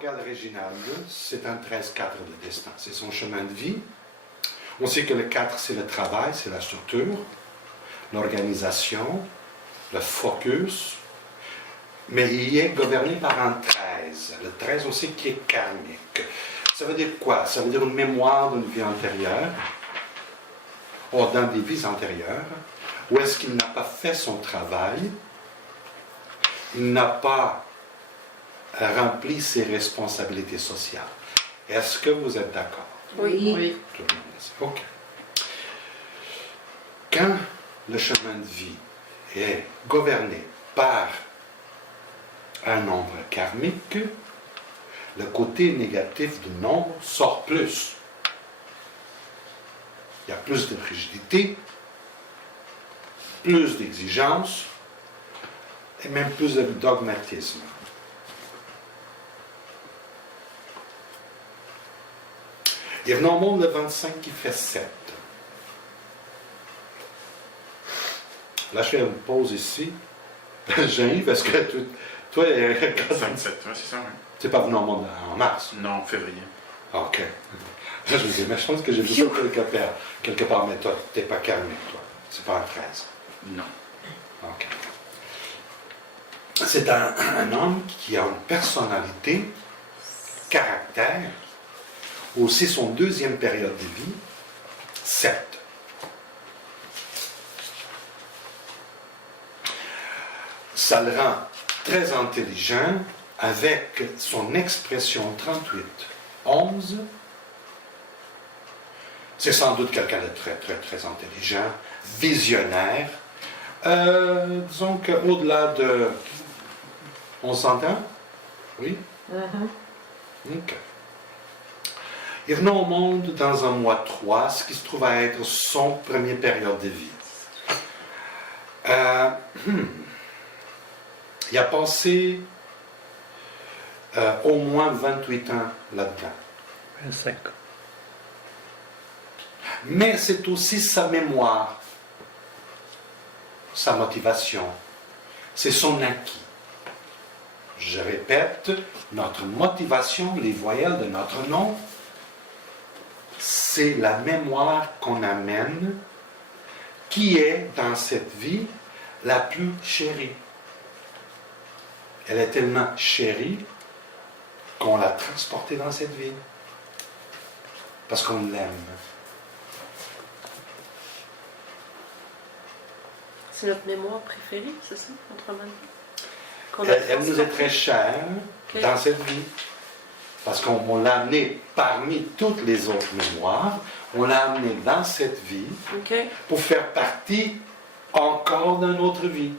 regarde Réginald, c'est un 13-4 de destin. C'est son chemin de vie. On sait que le 4, c'est le travail, c'est la structure, l'organisation, le focus. Mais il est gouverné par un 13. Le 13, on sait qu'il est karmique. Ça veut dire quoi? Ça veut dire une mémoire d'une vie antérieure, ou dans des vies antérieures, où est-ce qu'il n'a pas fait son travail, il n'a pas rempli ses responsabilités sociales. Est-ce que vous êtes d'accord? Oui. Tout le monde dit. OK. Quand le chemin de vie est gouverné par un nombre karmique, le côté négatif du nombre sort plus. Il y a plus de rigidité, plus d'exigence et même plus de dogmatisme. Il y a un monde de 25 qui fait 7. Là, je fais une pause ici. Jean-Yves, parce que toi, 27, ouais, c'est ça, oui. tu n'es pas venu au monde en mars. Non, en février. OK. Je me dis, mais je pense que j'ai vu ça quelque part, mais toi, tu n'es pas karmique, toi. C'est pas un 13. Non. OK. C'est un homme qui a une personnalité, caractère, aussi son deuxième période de vie, 7. Ça le rend très intelligent avec son expression 38. 11, c'est sans doute quelqu'un de très, très, très intelligent, visionnaire. Disons qu'au-delà de... On s'entend? Oui? OK. Il est venu au monde dans un mois 3, ce qui se trouve à être son première période de vie. Il a passé au moins 28 ans là-dedans. 25. Mais c'est aussi sa mémoire, sa motivation, c'est son acquis. Je répète, notre motivation, les voyelles de notre nom, c'est la mémoire qu'on amène qui est dans cette vie la plus chérie. Elle est tellement chérie qu'on l'a transportée dans cette vie parce qu'on l'aime. C'est notre mémoire préférée, c'est ça, autrement dit? Elle nous est très chère dans cette vie. Parce qu'on l'a amené parmi toutes les autres mémoires, on l'a amené dans cette vie pour faire partie encore d'une autre vie.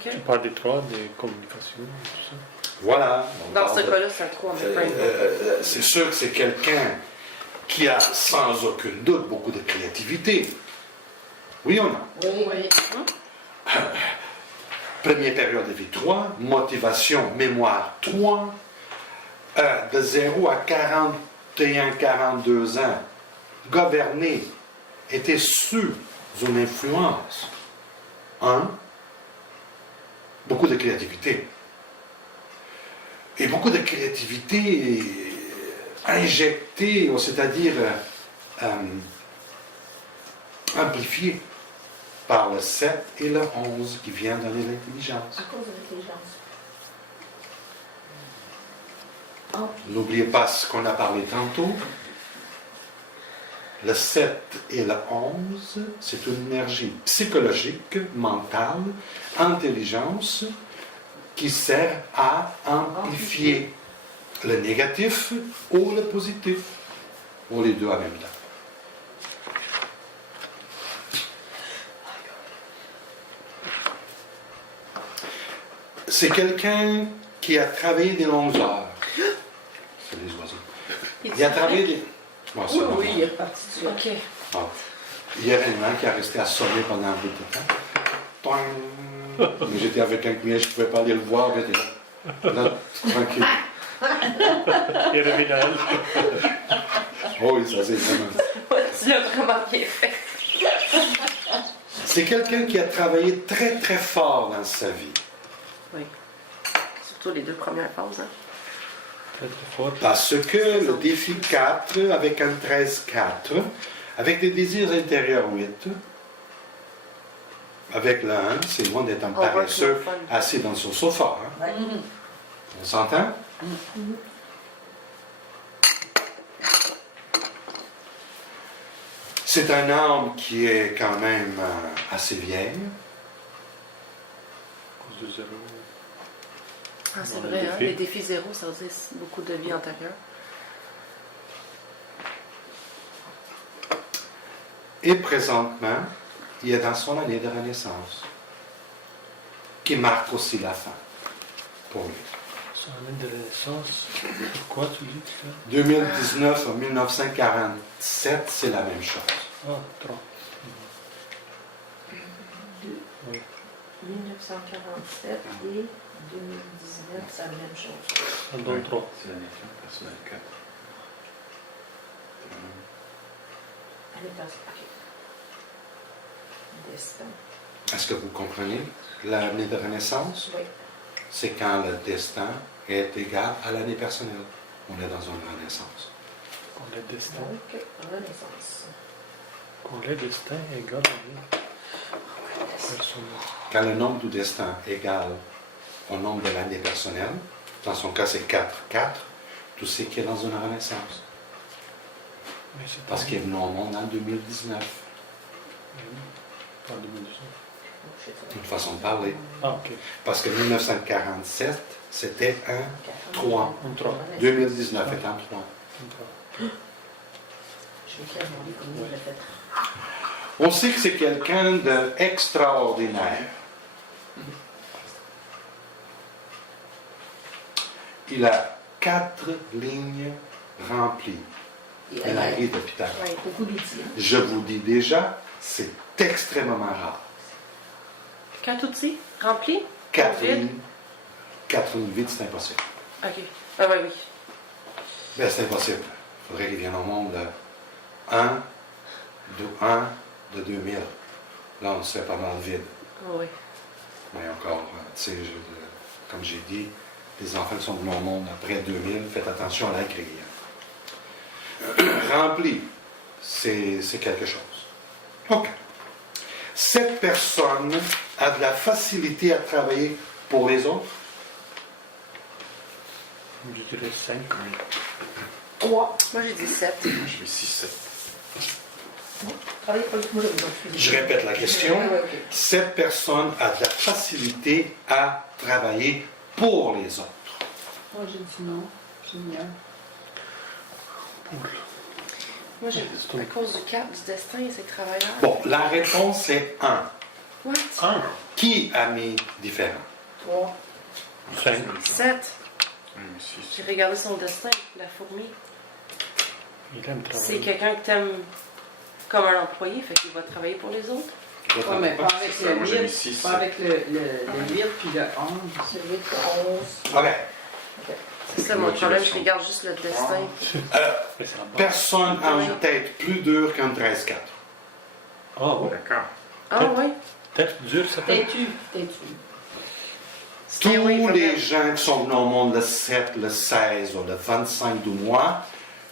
Tu parles des 3, des communications, tout ça. Voilà. Dans ce cas-là, c'est un 3, mais c'est sûr que c'est quelqu'un qui a sans aucun doute beaucoup de créativité. Oui ou non? Oui. Première période de vie 3, motivation, mémoire 3, de 0 à 41, 42 ans, gouverné, était sous une influence. Beaucoup de créativité. Et beaucoup de créativité injectée, c'est-à-dire amplifiée par le 7 et le 11 qui vient donner l'intelligence. À cause de l'intelligence. N'oubliez pas ce qu'on a parlé tantôt. Le 7 et le 11, c'est une énergie psychologique, mentale, intelligence, qui sert à amplifier le négatif ou le positif, ou les deux en même temps. C'est quelqu'un qui a travaillé des longues heures. C'est des oiseaux. Il a travaillé des... Bon, c'est bon. Il est reparti dessus. OK. Ah. Il y a un qui a resté à sonner pendant un bout de temps. Toing. Mais j'étais avec un client, je ne pouvais pas aller le voir. Mais là, tranquille. Et le village. Oh oui, ça c'est vraiment... Tu l'as vraiment bien fait. C'est quelqu'un qui a travaillé très très fort dans sa vie. Oui. Surtout les 2 premières phases. Hein? Très très fort. Parce que le défi 4, avec un 13-4, avec des désirs intérieurs 8, avec le 1, c'est loin d'être un On voit que paresseux c'est fun. assis dans son sofa. Hein. Ouais. On s'entend? C'est un âme qui est quand même assez vieille. Cause de 0. Ah, c'est Dans vrai, les hein? défis. Les défis zéro, ça veut dire beaucoup de vie antérieure. Et présentement, il est dans son année de renaissance, qui marque aussi la fin pour lui. Son année de renaissance. Pourquoi tu dis ça? 2019 à 1947, c'est la même chose. Ah, 30. Oui. 1947 et 2019, c'est la même chose. Ça donne 3. C'est l'année personnelle 4. Allez, passe. OK. Destin. Est-ce que vous comprenez? L'année de renaissance, Oui. c'est quand le destin est égal à l'année personnelle. On est dans une renaissance. Quand le destin. Donc, Renaissance. Quand le destin est égal à la personnelle. Quand le nombre du destin est égal au nombre de l'année personnelle, dans son cas c'est 4, tout ce qui est dans une renaissance. Mais c'est Parce pas qu'il est venu au monde en 2019. Pas 2019. Une façon de parler. Ah, ok. Parce que 1947, c'était un 3. Un 3. 2019 est un 3. Un 3. Je vais écrire mon livre comme il l'a fait. On sait que c'est quelqu'un d'extraordinaire. Il a 4 lignes remplies. Il Il a a ri de Pythagore. ouais, beaucoup d'outils. Hein. Je vous dis déjà, c'est extrêmement rare. 4 outils remplis? 4 Vide? lignes, 4 lignes vides, c'est impossible. OK. Ah, oui, oui. Ben, c'est impossible. Il faudrait qu'il vienne au monde de 1 de 2000. Là, on serait pas mal vide. Oui. Mais encore, tu sais, comme j'ai dit, les enfants qui sont venus au monde après 2000, faites attention à la grille. Rempli, c'est quelque chose. OK. Cette personne a de la facilité à travailler pour les autres. Je dirais 5. 3. Moi, j'ai dit 7. Je vais 6-7. Travailler pour le moi, Je répète la question. Ouais, ok. Cette personne a de la facilité à travailler pour les autres. Moi, j'ai dit non. Génial. Moi, j'ai à cause du cap du destin, c'est travailleur. Bon, la réponse est 1. What? 1. Qui a mis différent? 3. 5. 7. J'ai J'ai regardé son destin, la fourmi. Il aime C'est travailler. quelqu'un que t'aimes comme un employé, fait qu'il va travailler pour les autres. Ouais, mais pas avec le Moi, j'ai mis 8. 6. Pas avec le 8 puis le 11. C'est 8 11. OK. C'est ça mon problème, je regarde juste le destin. Mais c'est la base. Personne a une tête plus dure qu'un 13-4. Ah, ouais. D'accord. Ah oui? Tête dure, ça fait. Têtu. Têtu. C'était oui, Tous quand les même. gens qui sont venus au monde le 7, le 16 ou le 25 du mois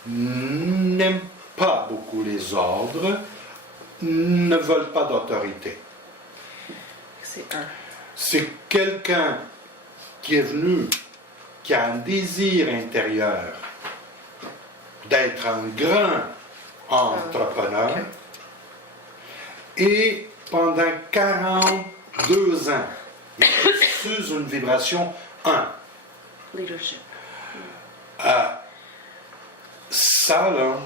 n'aiment pas beaucoup les ordres, ne veulent pas d'autorité. C'est 1. C'est quelqu'un qui est venu, qui a un désir intérieur d'être un grand entrepreneur. Ok. Et pendant 42 ans, il est sous une vibration 1. Leadership. Ça, là,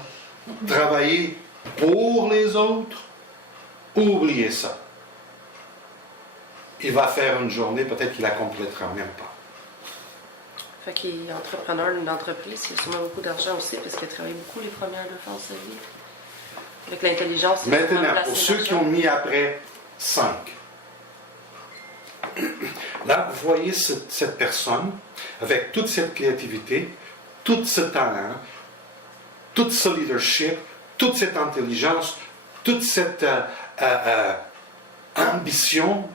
travailler pour les autres, oubliez ça. Il va faire une journée, peut-être qu'il la complétera même pas. Fait qu'il est entrepreneur d'une entreprise, il a sûrement beaucoup d'argent aussi, parce qu'il a travaillé beaucoup les premières deux fois de sa vie. Avec l'intelligence, il a sûrement Maintenant, placé pour ceux qui l'argent. ont mis après 5, là, vous voyez cette personne avec toute cette créativité, tout ce talent, tout ce leadership, toute cette intelligence, toute cette ambition.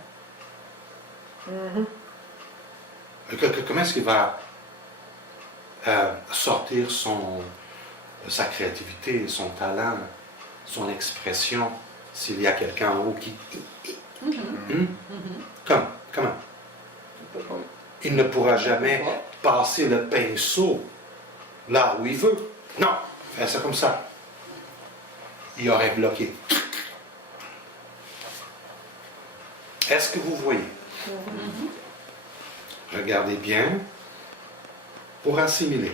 Comment est-ce qu'il va sortir sa créativité, son talent, son expression, s'il y a quelqu'un en haut qui... Comment? Il ne pourra jamais passer le pinceau là où il veut. Non, fais ça comme ça. Il aurait bloqué. Est-ce que vous voyez? Regardez bien pour assimiler.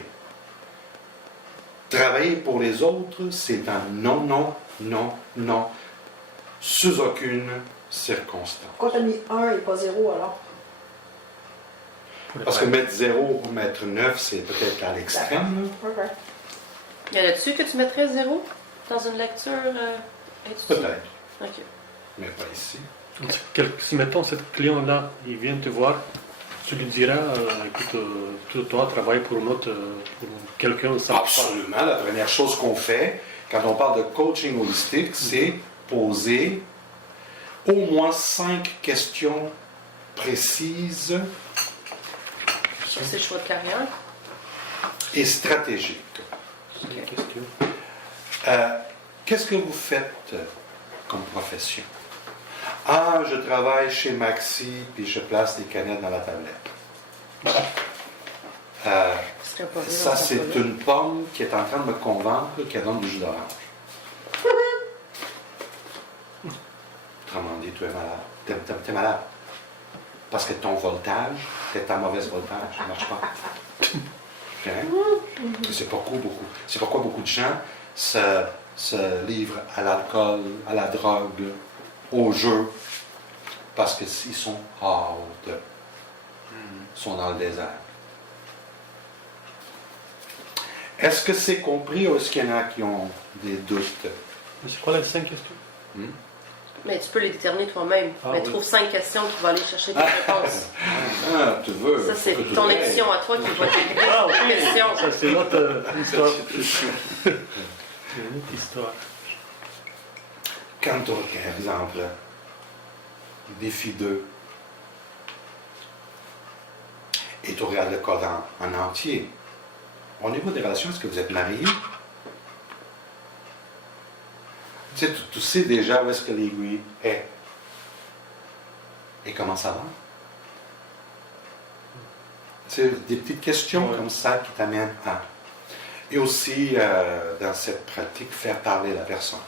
Travailler pour les autres, c'est un non, non, non, non, sous aucune circonstance. Pourquoi t'as mis 1 et pas 0 alors? Parce que mettre 0 ou mettre 9, c'est peut-être à l'extrême. Ok. Y en a-tu que tu mettrais 0 dans une lecture étudiée? Peut-être, OK. mais pas ici. Si mettons, ce client-là, il vient te voir, tu lui diras, écoute, toi, travaille pour une autre, pour quelqu'un, ça marche pas. Absolument. La première chose qu'on fait quand on parle de coaching holistique, c'est poser au moins 5 questions précises Sur ses choix de carrière? et stratégiques. C'est une question. Qu'est-ce que vous faites comme profession? Ah, je travaille chez Maxi, puis je place des canettes dans la tablette. Ce serait pas vrai Ça, dans ce c'est cas-là. une pomme qui est en train de me convaincre qu'elle donne du jus d'orange. Autrement dit, tu es malade. T'es malade. Parce que ton voltage, c'est ta mauvaise voltage. Ça ne marche pas. Hein? C'est pourquoi beaucoup de gens se livrent à l'alcool, à la drogue, au jeu, parce que s'ils sont out, ils sont dans le désert. Est-ce que c'est compris ou est-ce qu'il y en a qui ont des doutes? Mais c'est quoi les 5 questions? Mais tu peux les déterminer toi-même. Ah Mais oui. trouve 5 questions qui vont aller chercher tes réponses. Ah, tu veux. Ça, c'est faut que tu ton le émission à toi qui va t'aider. Ah, ok. Question. Ça, c'est notre histoire. C'est une autre histoire. Quand tu regardes, par exemple, défi 2, et tu regardes le Coran en entier, au niveau des relations, est-ce que vous êtes mariés? Tu sais, tu sais déjà où est-ce que l'aiguille est. Et comment ça va? C'est des petites questions Ouais. comme ça qui t'amènent à. Et aussi, dans cette pratique, faire parler la personne.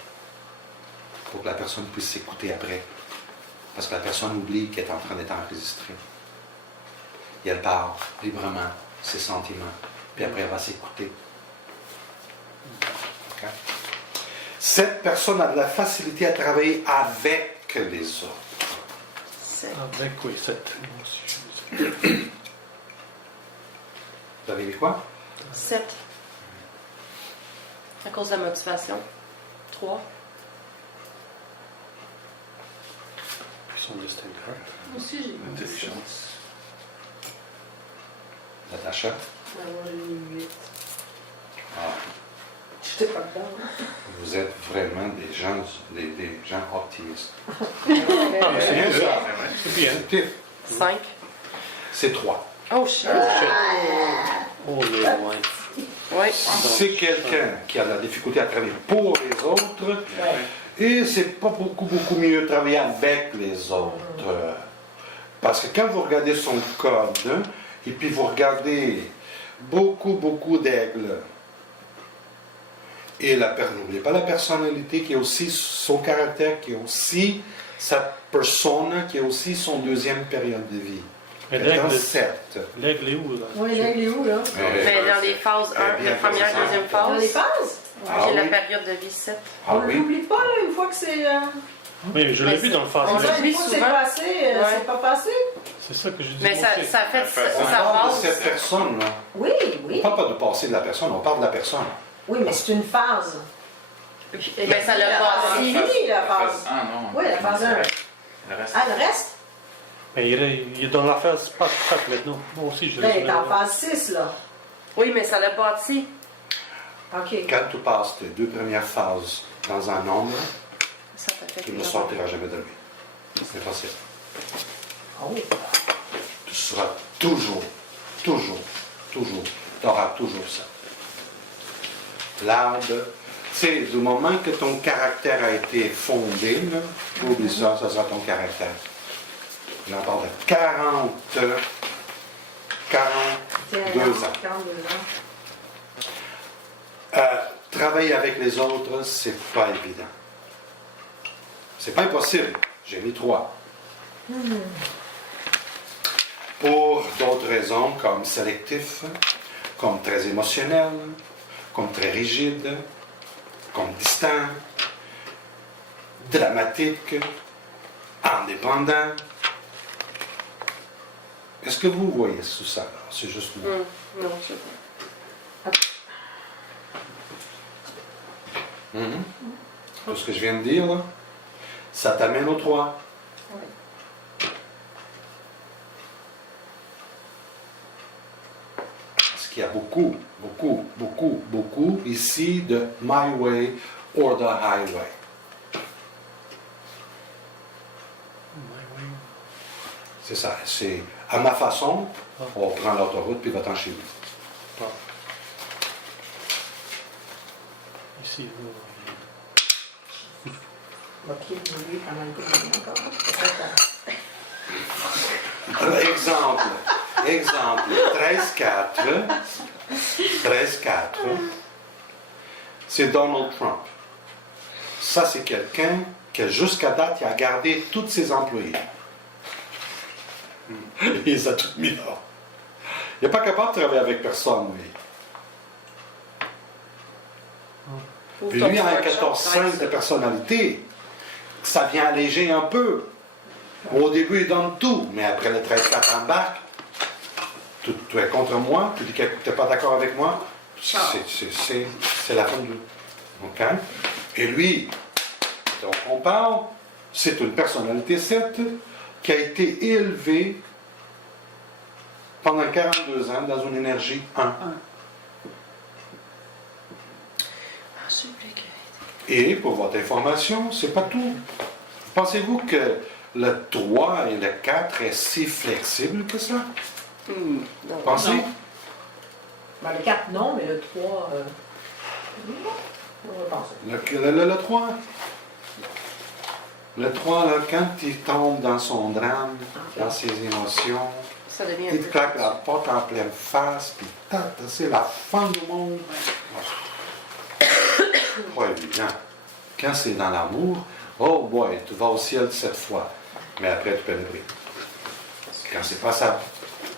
Pour que la personne puisse s'écouter après. Parce que la personne oublie qu'elle est en train d'être enregistrée. Et elle parle librement, ses sentiments. Puis après, elle va s'écouter. OK? Cette personne a de la facilité à travailler avec les autres. C'est- Avec, oui, 7. Vous avez vu quoi? 7. À cause de la motivation. 3. Son destin cœur. Moi aussi, j'ai mis ça. Intelligence. Natacha? Ouais, moi, j'ai mis 8. Ah, J'étais pas dedans. vous êtes vraiment des gens optimistes. Ah, mais c'est bien ça. C'est bien. Pif, 5. c'est 3. Oh, shit. Oh, on est loin. Oui. C'est quelqu'un qui a de la difficulté à travailler pour les autres. Et c'est pas beaucoup mieux de travailler avec les autres. Parce que quand vous regardez son code, et puis vous regardez beaucoup d'aigles, et n'oubliez pas la personnalité qui est aussi son caractère, qui est aussi sa personne, qui est aussi son deuxième période de vie. Mais Dans l'aigle, 7. l'aigle est où, là? Oui, là, il est où, là? Mais dans les phases 1, bien la première, fait, deuxième Dans les phase, phases? Ah j'ai la oui. période de vie 7. Ah On oui? l'oublie pas, là, une fois que c'est... Oui, je l'ai Mais vu c'est- dans le phase. on Une l'a vu fois que c'est souvent. passé, Ouais. c'est pas passé? C'est ça que je dis. Mais ça aussi. fait On sa parle de cette base. personne, là. Oui, On oui. ne parle pas de passer de la personne, on parle de la personne. Oui, mais c'est une phase. Mais ça l'a bâti. Fini, la phase. Ah non. Oui, la phase 1. Le reste. Ah, le reste? Mais il est dans la phase pas maintenant. Moi aussi, je Là, l'ai il est en phase 6, là. Oui, mais ça l'a bâti. OK. Quand tu passes tes 2 premières phases dans un nombre, Ça t'affecte. tu ne sortiras jamais de lui. C'est possible. Oh. Tu seras toujours tu auras toujours ça. L'arbre, tu sais, du moment que ton caractère a été fondé, là, oublie ça, ça sera ton caractère. On parle de 42 ans. 42 ans. Travailler avec les autres, c'est pas évident. C'est pas impossible. J'ai mis 3. Pour d'autres raisons, comme sélectif, comme très émotionnel, comme très rigide, comme distant, dramatique, indépendant. Est-ce que vous voyez tout ça? C'est juste moi. Non, je sais pas. Tout ce que je viens de dire, là, ça t'amène au 3. Oui. Parce qu'il y a beaucoup ici de my way or the highway. C'est ça, c'est à ma façon, on prend l'autoroute puis va-t'en chez lui. Ah. Ici, Va pied de lui pendant le coup de encore. Exemple, 13-4, c'est Donald Trump. Ça, c'est quelqu'un qui, jusqu'à date, il a gardé tous ses employés. Il les a tous mis là. Il n'est pas capable de travailler avec personne, lui. Puis lui, il a un 14-5 de personnalité. Ça vient alléger un peu. Au début, il donne tout, mais après le 13-4 embarque. Tu es contre moi, tu dis que tu n'es pas d'accord avec moi. C'est la fin de lui. OK? Et lui, donc on parle, c'est une personnalité 7 qui a été élevée pendant 42 ans dans une énergie 1. Et pour votre information, c'est pas tout. Pensez-vous que le 3 et le 4 est si flexible que ça? Non. Pensez? Non. Ben, le 4, non, mais le 3, on va penser. Le 3. Le 3, là, quand il tombe dans son drame, dans ses émotions, Ça devient un il peu... te claque la porte en pleine face, puis c'est la fin du monde. Pas évident. Quand c'est dans l'amour, oh boy, tu vas au ciel 7 fois, mais après tu peux le briller. Quand c'est pas ça,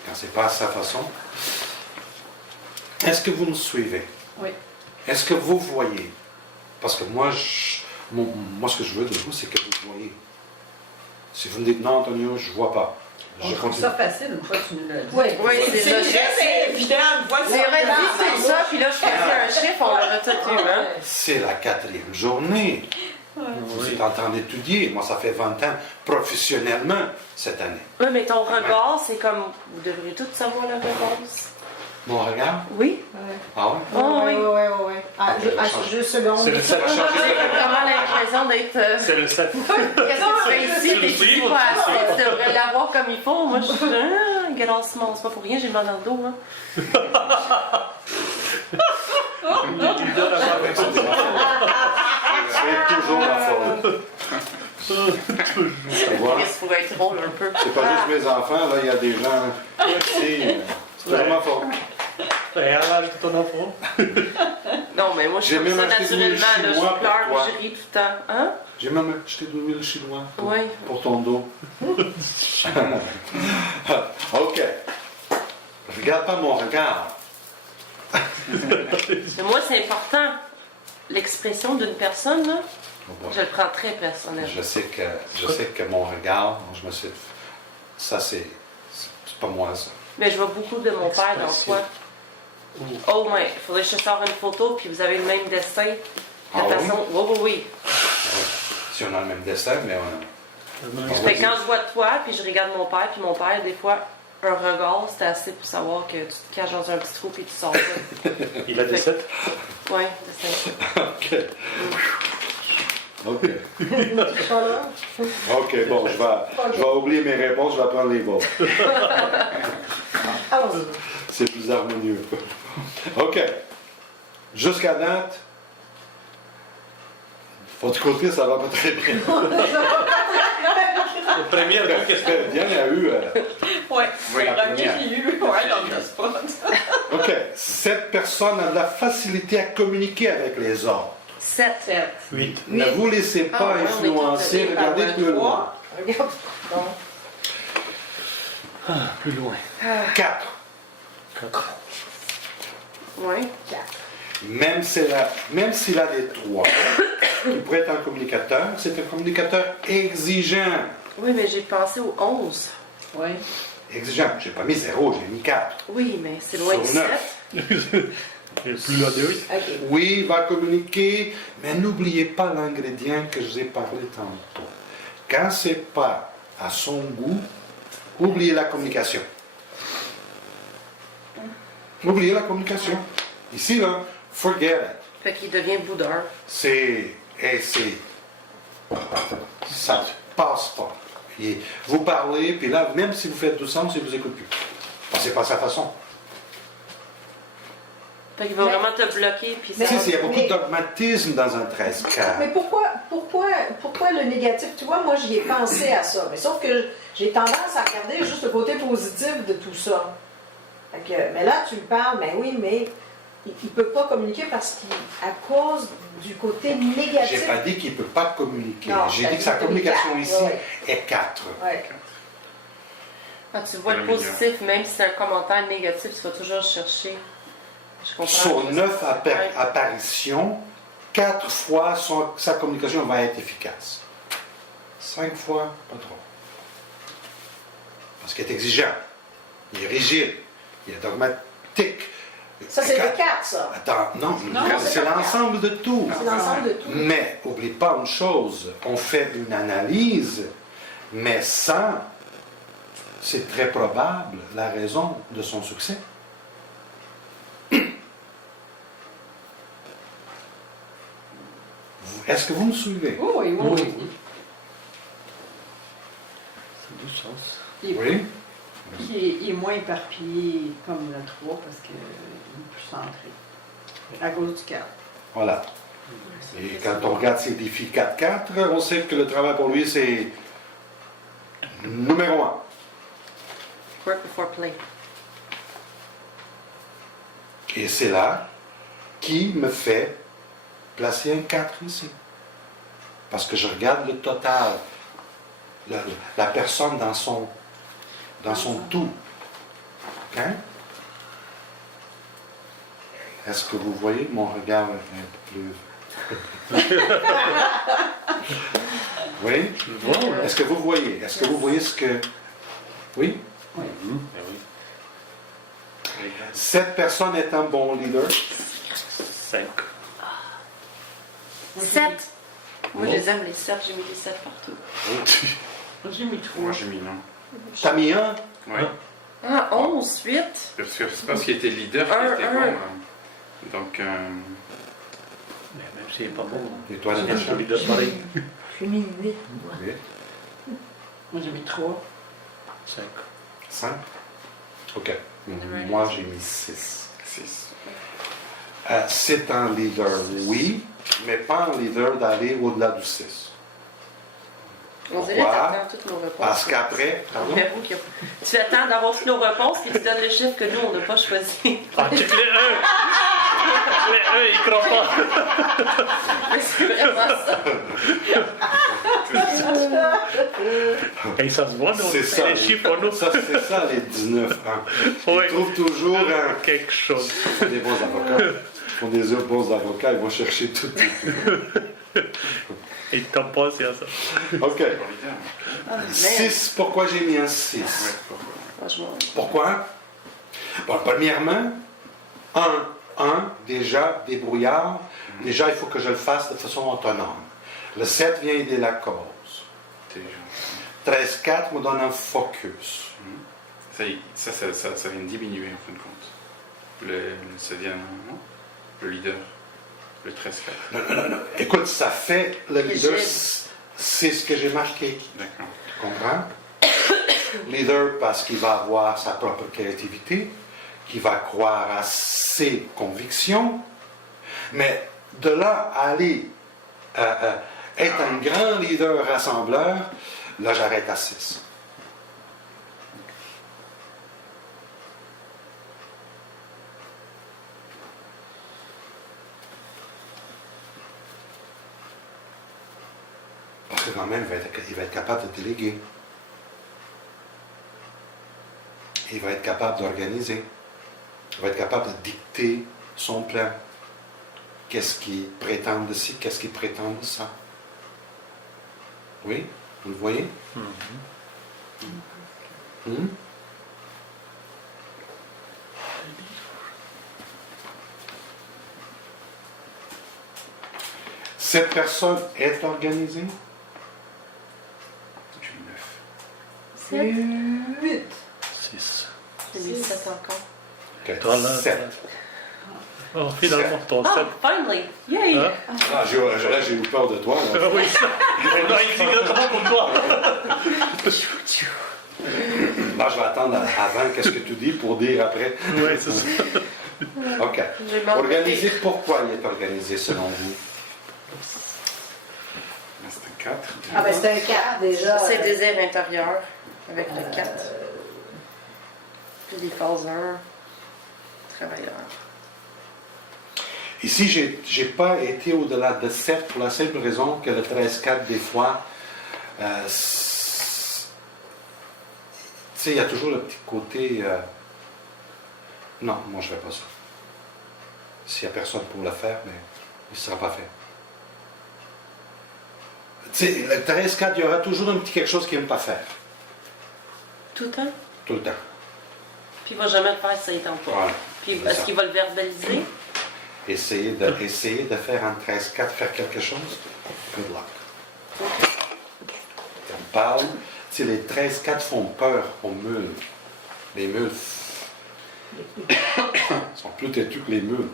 quand c'est pas à sa façon, est-ce que vous me suivez? Oui. Est-ce que vous voyez? Parce que moi, moi, ce que je veux de vous, c'est que vous voyez. Si vous me dites non, Antonio, je ne vois pas. On Je trouve continue. ça facile une fois que tu nous l'as dit. Oui, Oui, c'est C'est déjà... très évident, voilà. J'aurais dit c'est ça, puis là je faisais un chiffre, on l'aurait tout eu, hein? C'est la 4e journée. Vous êtes en train d'étudier. Moi, ça fait 20 ans professionnellement cette année. Oui, mais ton regard, c'est comme... Vous devriez tous savoir la réponse. Mon regard? Oui? Ah ouais? Oh, oui. Oui. Ah, juste seconde. C'est le 7. J'ai vraiment l'impression d'être... C'est le 7. Qu'est-ce que tu fais ici? Puis tu dis pas assez, tu devrais l'avoir comme il faut. Moi, je suis grassement, c'est pas pour rien, j'ai mal dans le dos. Hein. C'est toujours ma faute. Tu vois? Qu'est-ce qui pourrait être drôle un peu? C'est pas juste mes enfants, là, il y a des gens. C'est toujours ma faute. Et alors, ton enfant? Non, mais moi, je J'ai fais même ça acheté de l'huile naturellement. Là, chinois je pleure, pour toi. je ris tout le temps. Hein? J'ai même acheté de l'huile chinoise Oui. pour ton dos. OK. Regarde pas mon regard. Mais moi, c'est important. L'expression d'une personne, là, Oh boy. je le prends très personnel. Je sais que mon regard, je me suis. Ça, c'est pas moi, ça. Mais je vois beaucoup de mon père dans toi. Oh, ouais. Il faudrait que je te sorte une photo, puis vous avez le même dessin. De Ah oui? façon. Oui. Ouais. Si on a le même destin, mais on. Fait que quand je vois toi, puis je regarde mon père, puis mon père, des fois, un regard, c'était assez pour savoir que tu te caches dans un petit trou, puis tu sors ça. Il a des 7. Oui, dessin. OK. OK. Pas là. OK, bon, je vais oublier mes réponses, je vais prendre les vôtres. Allons-y. C'est plus harmonieux. OK. Jusqu'à date, votre côté, ça va pas très bien. Le premier, donc, qu'est-ce que... Bien, il y a eu... Ouais, Oui, le la premier première. j'ai eu, ouais, dans le spot. OK. Cette personne a de la facilité à communiquer avec les autres. 7. 8. Ne vous laissez Ah, pas ouais, on est influencer. tous Regardez par plus le loin. Regarde. Bon. Ah, plus loin. 4. 4. Oui. Même s'il a des 3, il pourrait être un communicateur. C'est un communicateur exigeant. Oui, mais j'ai pensé au 11. Oui. Exigeant. J'ai pas mis 0, j'ai mis 4. Oui, mais c'est loin Sur du 9. 7. Et plus loin de 8. OK. Oui, il va communiquer, mais n'oubliez pas l'ingrédient que je vous ai parlé tantôt. Quand c'est pas à son goût, oubliez la communication. Oubliez la communication. Ici, là, forget it. Fait qu'il devient boudeur. Ça passe pas. Et vous parlez, puis là, même si vous faites du sens, il ne vous écoute plus. C'est pas sa façon. Fait qu'il va Mais- vraiment te bloquer. Puis ça Tu sais, il y a beaucoup mais- de dogmatisme dans un 13-4. Mais pourquoi le négatif? Tu vois, moi, j'y ai pensé à ça. Mais sauf que j'ai tendance à regarder juste le côté positif de tout ça. Fait que, mais là, tu me parles, ben oui, mais il ne peut pas communiquer parce qu'à cause du côté J'ai négatif. pas dit qu'il ne peut pas communiquer. Non, J'ai t'as dit que sa dit communication quatre, ici ouais. est 4. Ouais. Quand tu vois le Le milieu. positif, même si c'est un commentaire négatif, tu vas toujours chercher. Je comprends. Sur 9 Ouais. apparitions, 4 fois sa communication va être efficace. 5 fois, pas trop. Parce qu'il est exigeant, il est rigide, il est dogmatique. Ça, c'est le 4, ça. Attends, non, Non, c'est c'est pas le l'ensemble de tout. C'est l'ensemble de tout. Mais n'oublie pas une chose, on fait une analyse, mais sans, c'est très probable la raison de son succès. Est-ce que vous me suivez? Oui, oui, oui. C'est du sens. Il est, Oui? il est moins éparpillé comme le 3 parce qu'il est plus centré. À cause du 4. Voilà. Et quand on regarde ses défis 4-4, on sait que le travail pour lui, c'est numéro 1. Work before play. Et c'est là qui me fait placer un 4 ici. Parce que je regarde le total, la personne dans son tout. Hein? Est-ce que vous voyez mon regard un peu plus... Oui? Bon, là. Est-ce que vous voyez? Est-ce que vous voyez ce que... Oui? Oui. Ah oui. Cette personne est un bon leader. 5. 7. Moi, Bon. je les aime, les 7. J'ai mis les 7 partout. J'ai mis 3. Moi j'ai mis non. T'as mis un? Ouais. Ah, 11, 8. Parce que c'est parce qu'il était leader qu'il Un, était un. bon. Donc, Mais même s'il n'est pas bon, Et toi, c'est Natacha? un leader pareil. J'ai mis 8. Oui. Moi, j'ai mis 3. 5. 5? OK. Moi, j'ai mis 6. 6. C'est un leader, oui, mais pas un leader d'aller au-delà du 6. On dirait que Pourquoi? tu attends toutes nos réponses. Parce qu'après, pardon? J'avoue que tu attends d'avoir toutes nos réponses et tu donnes le chiffre que nous, on n'a pas choisi. Ah, check les 1. Les 1, ils croient pas. Mais c'est vraiment ça. Et ça se voit, non? C'est ça. Les chiffres, on nous. Ça, c'est ça, les 19 ans. Ouais. Ils trouvent toujours Quelque chose. des bons avocats. Ils font des bons avocats, ils vont chercher tout. Et t'en penses à ça. OK. Pour leader. Ah, merde. 6, pourquoi j'ai mis un 6? Ouais, pourquoi? Franchement. Pourquoi? Bon, premièrement, déjà, débrouillard. Déjà, il faut que je le fasse de façon autonome. Le 7 vient aider la cause. Déjà. 13-4 me donne un focus. Ça vient de diminuer en fin de compte. Ça vient, non? Le leader. Le 13-4. Non. Écoute, ça fait le leader, Rigide. c'est ce que j'ai marqué. D'accord. Tu comprends? Leader parce qu'il va avoir sa propre créativité, qui va croire à ses convictions, mais de là à aller être un grand leader rassembleur, là j'arrête à 6. Parce que quand même, il va être capable de déléguer. Il va être capable d'organiser. Il va être capable de dicter son plan. Qu'est-ce qu'il prétend de ci, qu'est-ce qu'il prétend de ça. Oui, vous le voyez? Cette personne est organisée? J'ai 9. 8. 6. J'ai mis 7 encore. Okay. Toi, là, 7. Oh, finalement, ton 7. Oh, finally! Yay! Hein? Ah, j'ai eu peur de toi. Là. Ah oui, ça. Non, il dit comment pour toi? Là, je vais attendre avant qu'est-ce que tu dis pour dire après. Oui, c'est ça. OK. J'ai mal Organisé, noté. pourquoi il est organisé selon vous? Là, c'est un 4. Ah, ben c'est un 4 déjà. C'est le désir intérieur avec le 4. Puis les phases 1, travailleur. Ici, j'ai pas été au-delà de 7 pour la simple raison que le 13-4, des fois, tu sais, il y a toujours le petit côté... non, moi, je ne fais pas ça. S'il n'y a personne pour le faire, mais il ne sera pas fait. Tu sais, le 13-4, il y aura toujours un petit quelque chose qu'il n'aime pas faire. Tout le temps? Tout le temps. Puis il va jamais le faire si ça ne tente pas. Voilà. Puis C'est est-ce ça. qu'il va le verbaliser? Essayer de faire en 13-4, faire quelque chose, good luck. On parle, tu sais, les 13-4 font peur aux mules. Les mules sont plus têtus que les mules.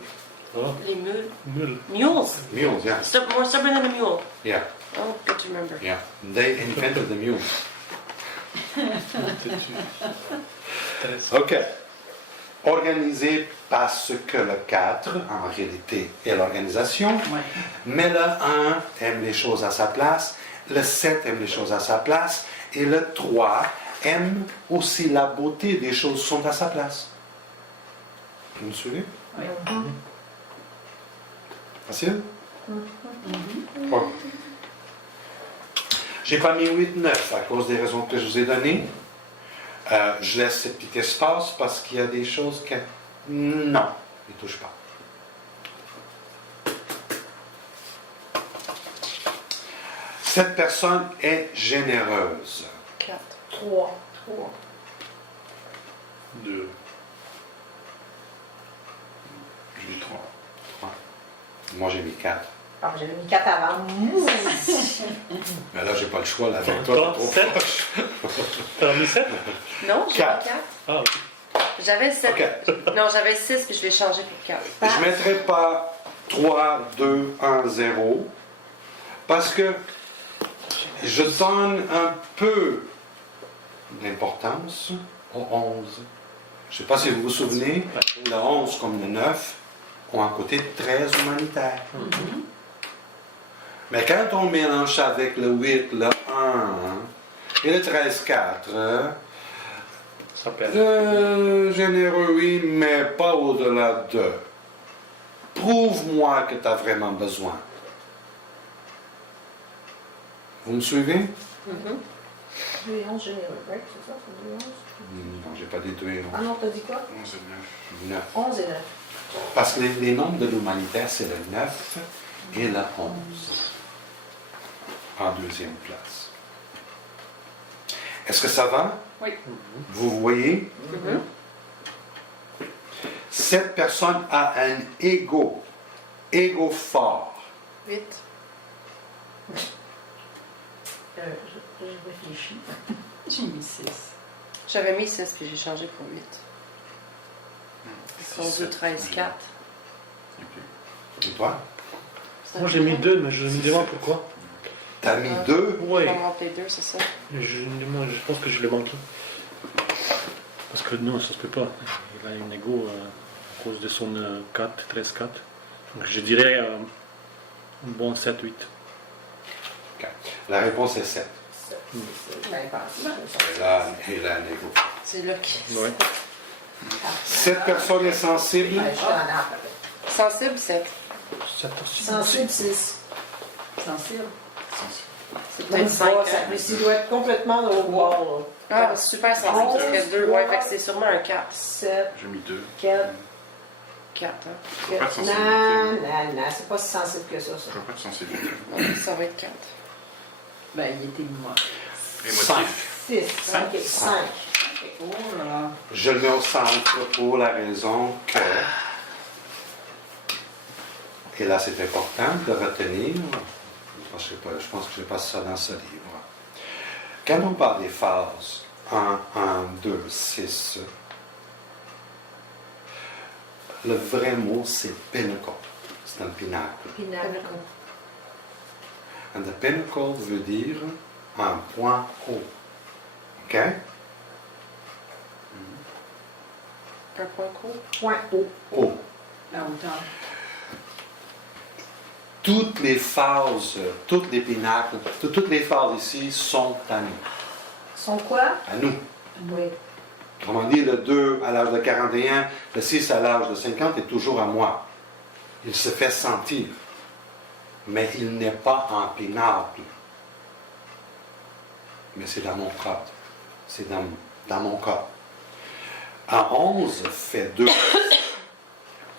Oh, Les mules. nul. Mules. Mules, yeah. More stubborn than a mule. Yeah, Oh, good to remember. yeah. They invented the mules. OK. Organisé parce que le 4, en réalité, est l'organisation. Ouais. Mais le 1 aime les choses à sa place, le 7 aime les choses à sa place, et le 3 aime aussi la beauté des choses qui sont à sa place. Vous me suivez? Oui. Facile? Bon. J'ai pas mis 8-9 à cause des raisons que je vous ai données. Je laisse ce petit espace parce qu'il y a des choses que... Non, ne touche pas. Cette personne est généreuse. 4. 3. 2. J'ai mis 3. Moi, j'ai mis 4. Ah, j'avais mis 4 avant. Mais là, j'ai pas le choix. Là, avec toi, Toi, t'es trop 7? proche. T'as mis 7? Non, j'ai Quatre. pas 4. Ah, ok. J'avais 7. OK. Non, j'avais 6 puis je l'ai changé pour 4. Je ne mettrai pas 3, 2, 1, 0 parce que je donne un peu d'importance au 11. Je ne sais pas si vous vous souvenez, le 11 comme le 9 ont un côté très humanitaire. Mais quand on mélange ça avec le 8, le 1 et le 13-4, Ça perd. généreux, oui, mais pas au-delà de. Prouve-moi que tu as vraiment besoin. Vous me suivez? 2 et 11 généreux, right? C'est ça? C'est 2 et 11? Non, j'ai pas dit 2 et Ah non, t'as dit quoi? 11 et 9. 9. 11 et 9. Parce que les nombres de l'humanitaire, c'est le 9 et le 11. En deuxième place. Est-ce que ça va? Oui. Vous voyez? Cette personne a un ego fort. 8. Je réfléchis. J'ai mis 6. J'avais mis 6 puis j'ai changé pour 8. 11, 2, 13, 4. Et toi? Moi, j'ai mis 2, mais je l'ai mis devant, pourquoi? T'as mis 2? Oui. On manque les 2, c'est ça? Moi, je pense que je l'ai manqué. Parce que non, ça se peut pas. Il a une égo à cause de son 4, 13-4. Donc je dirais un bon 7-8. OK. La réponse est 7. Ben, pense-moi, Et là, négo. C'est là qui. Ouais. Cette personne est sensible. Ben, je suis en arbre. Sensible, 7. 7 aussi. Sensible, 6. Sensible. C'est Même peut-être 5. pas, ça, mais s'il doit être complètement au wall. Ah, super sensible, ça serait 2. Ouais, fait que c'est sûrement un 4. 7, J'ai mis 2. 4. 4, hein. Je vois pas de sensibilité. Non, c'est pas si sensible que ça. Je vois pas de sensibilité. Donc, ça va être 4. Ben, il était mort. Émotif. 6. Cinq. OK, 5. Oh là là. Je le mets au centre pour la raison que, et là c'est important de retenir, je pense que je passe ça dans ce livre. Quand on parle des phases 1, 1, 2, 6, le vrai mot c'est pinnacle. C'est un pinacle. And the pinnacle veut dire un point haut. OK? Un point court. Point haut. Haut. La hauteur. Toutes les phases, toutes les pinacles, toutes les phases ici sont à nous. Sont quoi? À nous. Oui. Autrement dit, le 2 à l'âge de 41, le 6 à l'âge de 50 est toujours à moi. Il se fait sentir. Mais il n'est pas en pinacle. Mais c'est dans mon cas. C'est dans mon cas. À 11 fait 2.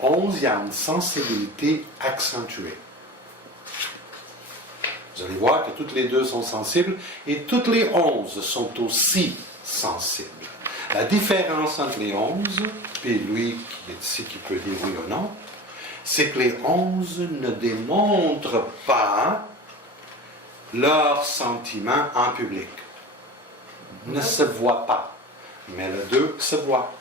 11, il y a une sensibilité accentuée. Vous allez voir que toutes les deux sont sensibles et toutes les 11 sont aussi sensibles. La différence entre les 11 et lui qui est ici qui peut dire oui ou non, c'est que les 11 ne démontrent pas leurs sentiments en public. Ne se voient pas. Mais le 2 se voit.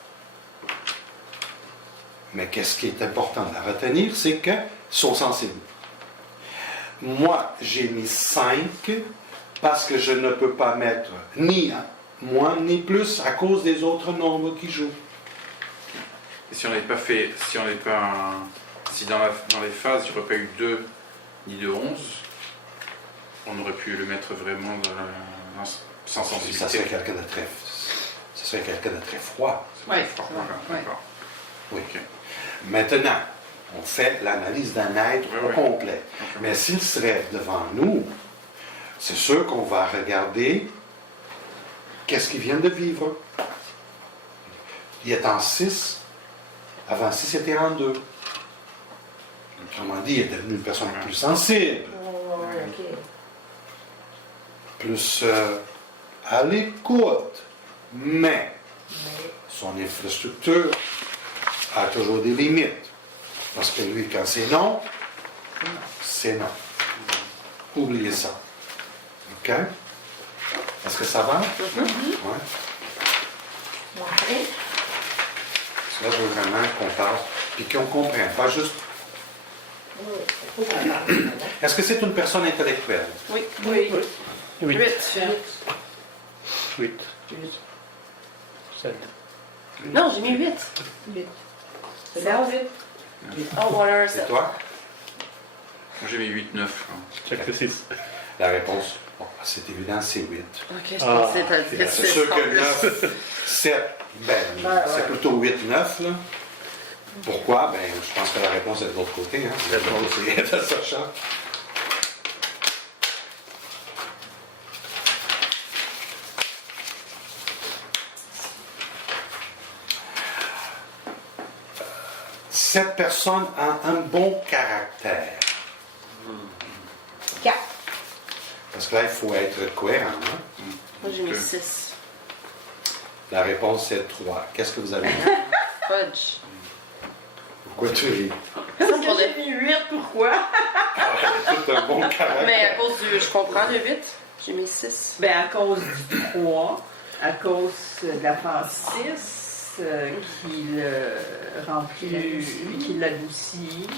Mais qu'est-ce qui est important à retenir, c'est qu'ils sont sensibles. Moi, j'ai mis 5 parce que je ne peux pas mettre ni moins ni plus à cause des autres nombres qui jouent. Et si on n'avait pas fait, si dans les phases, il n'y aurait pas eu 2 ni de 11, on aurait pu le mettre vraiment sans sensibilité. Ça serait quelqu'un de très froid. Oui, Voilà, d'accord. Oui. Ok. Maintenant, on fait l'analyse d'un être Oui, au oui. complet. Ok. Mais s'il serait devant nous, c'est sûr qu'on va regarder qu'est-ce qu'il vient de vivre. Il est en 6. Avant 6, il était en 2. Autrement dit, il est devenu une personne plus sensible, Oh, OK. plus à l'écoute. Mais son infrastructure a toujours des limites. Parce que lui, quand c'est non, c'est non. Oubliez ça. OK? Est-ce que ça va? Oui. Montrez. Là, je veux vraiment qu'on parle, puis qu'on comprenne, pas juste... Oui, il faut qu'on parle. Est-ce que c'est une personne intellectuelle? Oui. Oui. 8. 8. 8. 7. Non, j'ai mis 8. 8. C'est bien, 8. Oh, voilà, Et 7. toi? Moi j'ai mis 8-9. Check le 6. La réponse, bon, c'est évident, c'est 8. Ok, je pensais que t'as dit C'est sûr que 9, 7, c'est plutôt 8, 9. Là. Pourquoi? Ben, je pense que la réponse est de l'autre côté. Hein. C'est de l'autre côté de Sacha. Cette personne a un bon caractère. 4. Parce que là, il faut être cohérent. Hein? Moi, j'ai mis 6. La réponse est 3. Qu'est-ce que vous avez dit? Fudge. Pourquoi tu ris? Parce que j'ai mis 8, pourquoi? Tout un bon caractère. Mais à cause du. Je comprends le 8. J'ai mis 6. Ben, à cause du 3, à cause de la phase 6, qui le remplit, qui l'adoucit.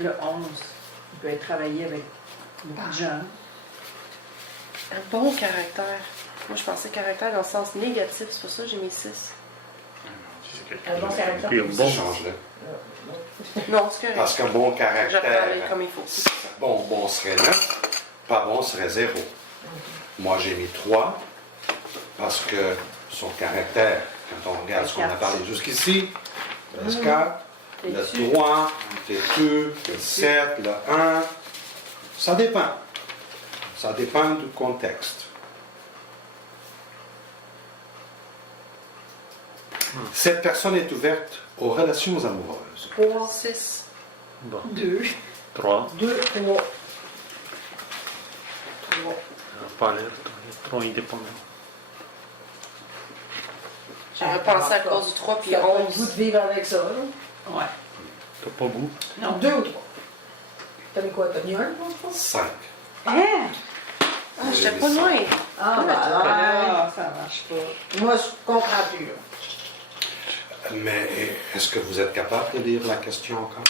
Le 11, il peut être travaillé avec beaucoup de gens. Un bon caractère. Moi, je pensais caractère dans le sens négatif, c'est pour ça que j'ai mis 6. Si c'est Un quelqu'un bon qui- caractère. Puis un bon. Change-le. Non, c'est correct. Parce qu'un bon J'apprends à caractère, lire comme il faut. bon serait 9, pas bon serait 0. Moi, j'ai mis 3 parce que son caractère, quand on regarde ce qu'on a parlé jusqu'ici, le 4, le 3, le 2, le 7, le 1, ça dépend. Ça dépend du contexte. Cette personne est ouverte aux relations amoureuses. 3, 6. Bon. 2. 3. 2, 3. 3. Pas l'air trop indépendant. J'avais pensé à cause du 3 puis Tu as pas le goût 11. de vivre avec ça, là? Ouais. T'as pas goût? Non. 2 ou 3? T'as mis quoi? T'as mis 1, je pense? 5. Hein? Ah, j'étais pas loin. Ah, ben, Ah, ça marche pas. moi, je comprends plus, là. Mais est-ce que vous êtes capable de lire la question encore?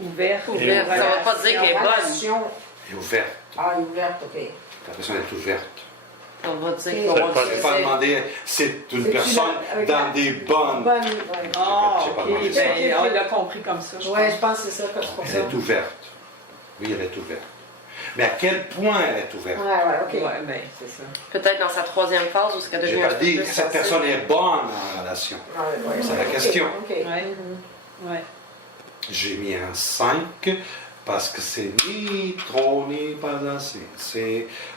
Ouverte. Ouverte, ça va pas dire qu'elle est bonne. Relation. Elle est ouverte. Ah, ouverte, OK. La personne est ouverte. On va dire Et- qu'on Ça va va pas Je dire n'ai pas c'est- demandé, c'est une C'est-tu personne avec dans la- des bonnes. Bonne, ouais. Ah, J'ai pas ok. demandé ça. Ben, on l'a compris comme ça, je Ouais, pense. je pense que c'est ça, c'est pour Elle ça. est ouverte. Oui, elle est ouverte. Mais à quel point elle est ouverte? Ouais, ouais, OK. Ouais, ben, c'est ça. peut-être dans sa troisième phase où ce qu'elle J'ai devient pas un peu dit plus que cette sensible. personne est bonne en relation. Ouais, ouais, C'est la OK, question. OK. Ouais. Mhm. Ouais. J'ai mis un 5 parce que c'est ni trop ni pas assez.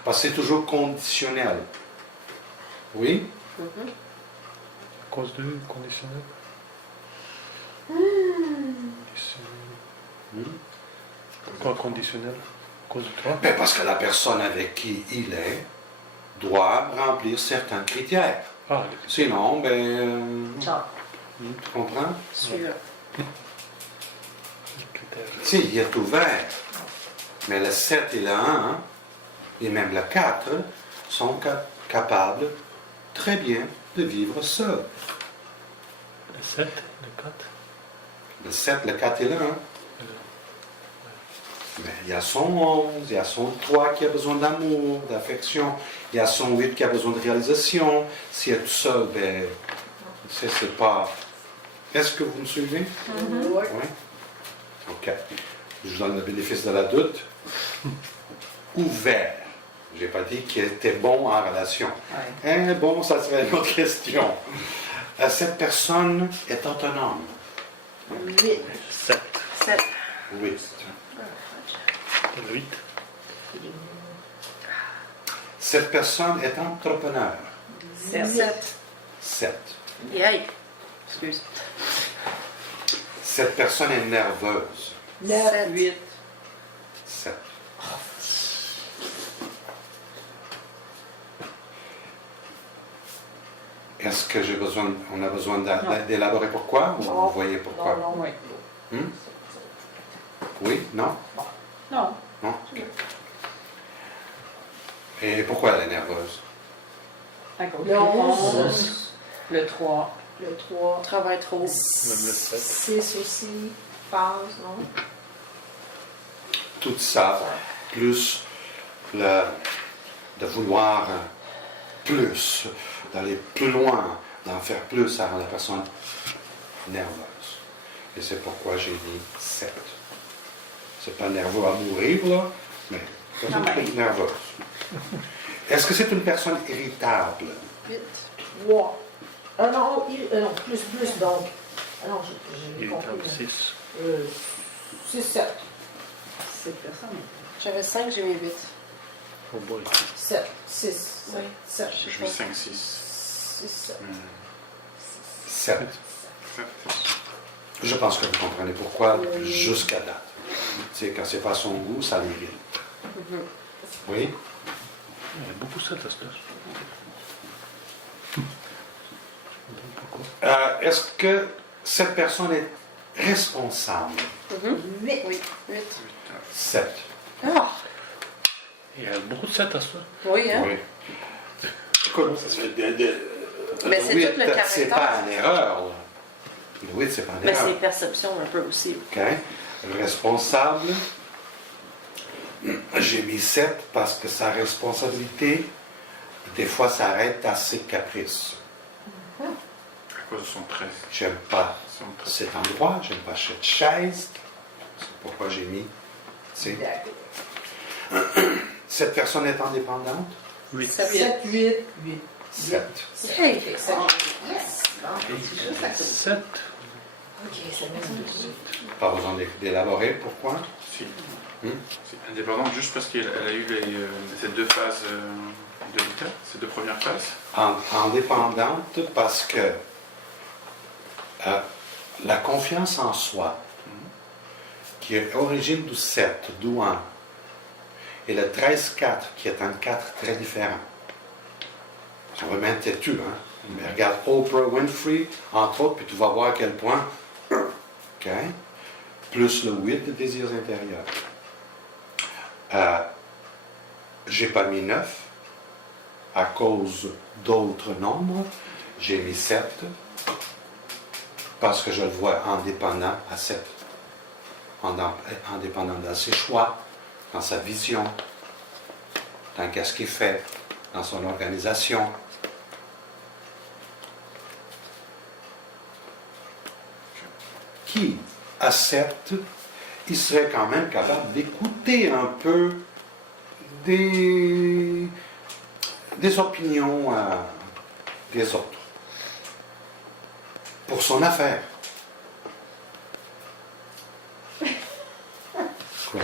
Parce que c'est toujours conditionnel. Oui? Mhm. À cause du conditionnel? Pourquoi conditionnel? À cause du 3? Ben parce que la personne avec qui il est doit remplir certains critères. Ah, Sinon, ben, Ciao. tu comprends? Suivant. les critères. Si, il est ouvert. Mais le 7 et le 1, et même le 4, sont capables très bien de vivre seuls. Le 7, le 4. Le 7, le 4 et le 1. Mais il y a son 11, il y a son 3 qui a besoin d'amour, d'affection, il y a son 8 qui a besoin de réalisation. S'il est tout seul, ben, c'est pas. Est-ce que vous me suivez? Ouais. Oui. OK. Je vous donne le bénéfice de la doute. Ouvert. Je n'ai pas dit qu'il était bon en relation. Ouais. Hein, bon, ça serait une autre question. Cette personne est autonome. 8. 7. 7. Oui. Le 8. Cette personne est entrepreneur. 7. 7. Yay. Excuse. Cette personne est nerveuse. 9. 8. 7. Est-ce que on a besoin d'élaborer pourquoi? Ou Non. vous voyez pourquoi? Non, non. Oui. Hmm? Oui? Non? Non. Non? OK. Et pourquoi elle est nerveuse? À cause Le du 11. 11. Le 3. Le 3. On travaille trop. Même le 7. 6 aussi. Phase, non? Tout ça, plus de vouloir plus, d'aller plus loin, d'en faire plus, ça rend la personne nerveuse. Et c'est pourquoi j'ai mis 7. C'est pas nerveux à mourir, là, mais personne Non, mais- qui est nerveuse. Est-ce que c'est une personne irritable? 8. 3. Ah non, non, plus, donc. Ah non, j'ai compris. Irritable 6. 6, 7. Cette personne. J'avais 5, j'ai mis 8. Oh boy. 7, 6, Oui. 7. Je mets 5, 6. 6, 7. 7. Je pense que vous comprenez pourquoi jusqu'à date. C'est quand c'est pas son goût, ça l'irrite. Oui? Il y a beaucoup de 7 à ce stade. Pourquoi? Est-ce que cette personne est responsable? 8. Oui. 8. 7. Ah! Il y a beaucoup de 7 à ce stade. Oui, hein? Oui. Écoute, ça se fait Mais c'est tout le c'est caractère. pas une erreur. Là. Le 8, c'est pas une Mais erreur. c'est perception un peu aussi. OK? Responsable. J'ai mis 7 parce que sa responsabilité Des fois, ça arrête à ses caprices. À cause de son 13. J'aime pas Son 13. cet endroit, j'aime pas cette chaise. C'est pourquoi j'ai mis. Tu sais. Cette personne est indépendante? 8. 7, 8. 7. Hey! Yes! Bon, C'est juste à côté. 7. OK, ça met Pas besoin d'élaborer. Pourquoi? Si. Hmm? C'est indépendante juste parce qu'elle a eu ces deux phases de l'état, ces deux premières phases. Indépendante parce que la confiance en soi, qui est origine du 7, du 1, et le 13-4, qui est un 4 très différent. Si on veut même têtu, hein? Mais regarde Oprah Winfrey, entre autres, puis tu vas voir à quel point, OK? Plus le 8 de désirs intérieurs. J'ai pas mis 9 à cause d'autres nombres. J'ai mis 7 parce que je le vois indépendant à 7. Indépendant dans ses choix, dans sa vision, dans qu'est-ce qu'il fait, dans son organisation. Qui, à 7, il serait quand même capable d'écouter un peu des opinions des autres pour son affaire. Quoi?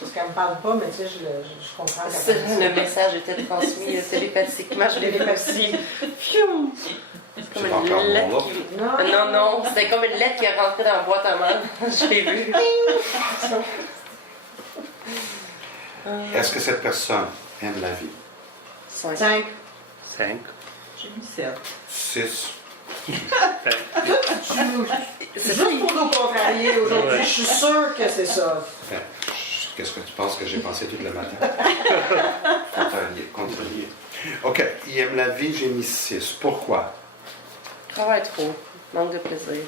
Parce qu'elle ne me parle pas, mais tu sais, je comprends qu'elle parle. Le message était transmis télépathiquement, je l'ai vu aussi. Pfiou! Comme C'est encore une lettre bon, là. qui... Non, c'était comme une lettre qui est rentrée dans la boîte à mal. Je l'ai vu. Est-ce que cette personne aime la vie? 5. 5. 5. J'ai mis 7. 6. C'est juste pour nous contrarier aujourd'hui. Ouais. Je suis sûre que c'est ça. Qu'est-ce que tu penses que j'ai pensé tout le matin? Contrelier. OK. Il aime la vie, j'ai mis 6. Pourquoi? Travaille trop. Manque de plaisir.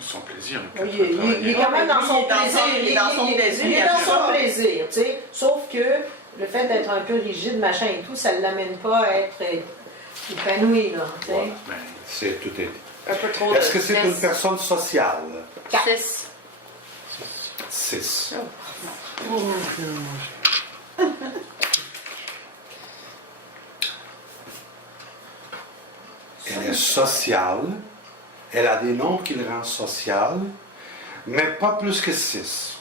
Son plaisir. Il est quand même dans son plaisir. Il est dans son plaisir. Il est dans son plaisir, tu sais. Sauf que le fait d'être un peu rigide, machin et tout, ça ne l'amène pas à être épanoui, là. Tu sais. C'est tout est. Un peu trop Est-ce que de c'est stress. une personne sociale? 6. 6. Elle est sociale. Elle a des noms qui le rendent sociale, mais pas plus que 6.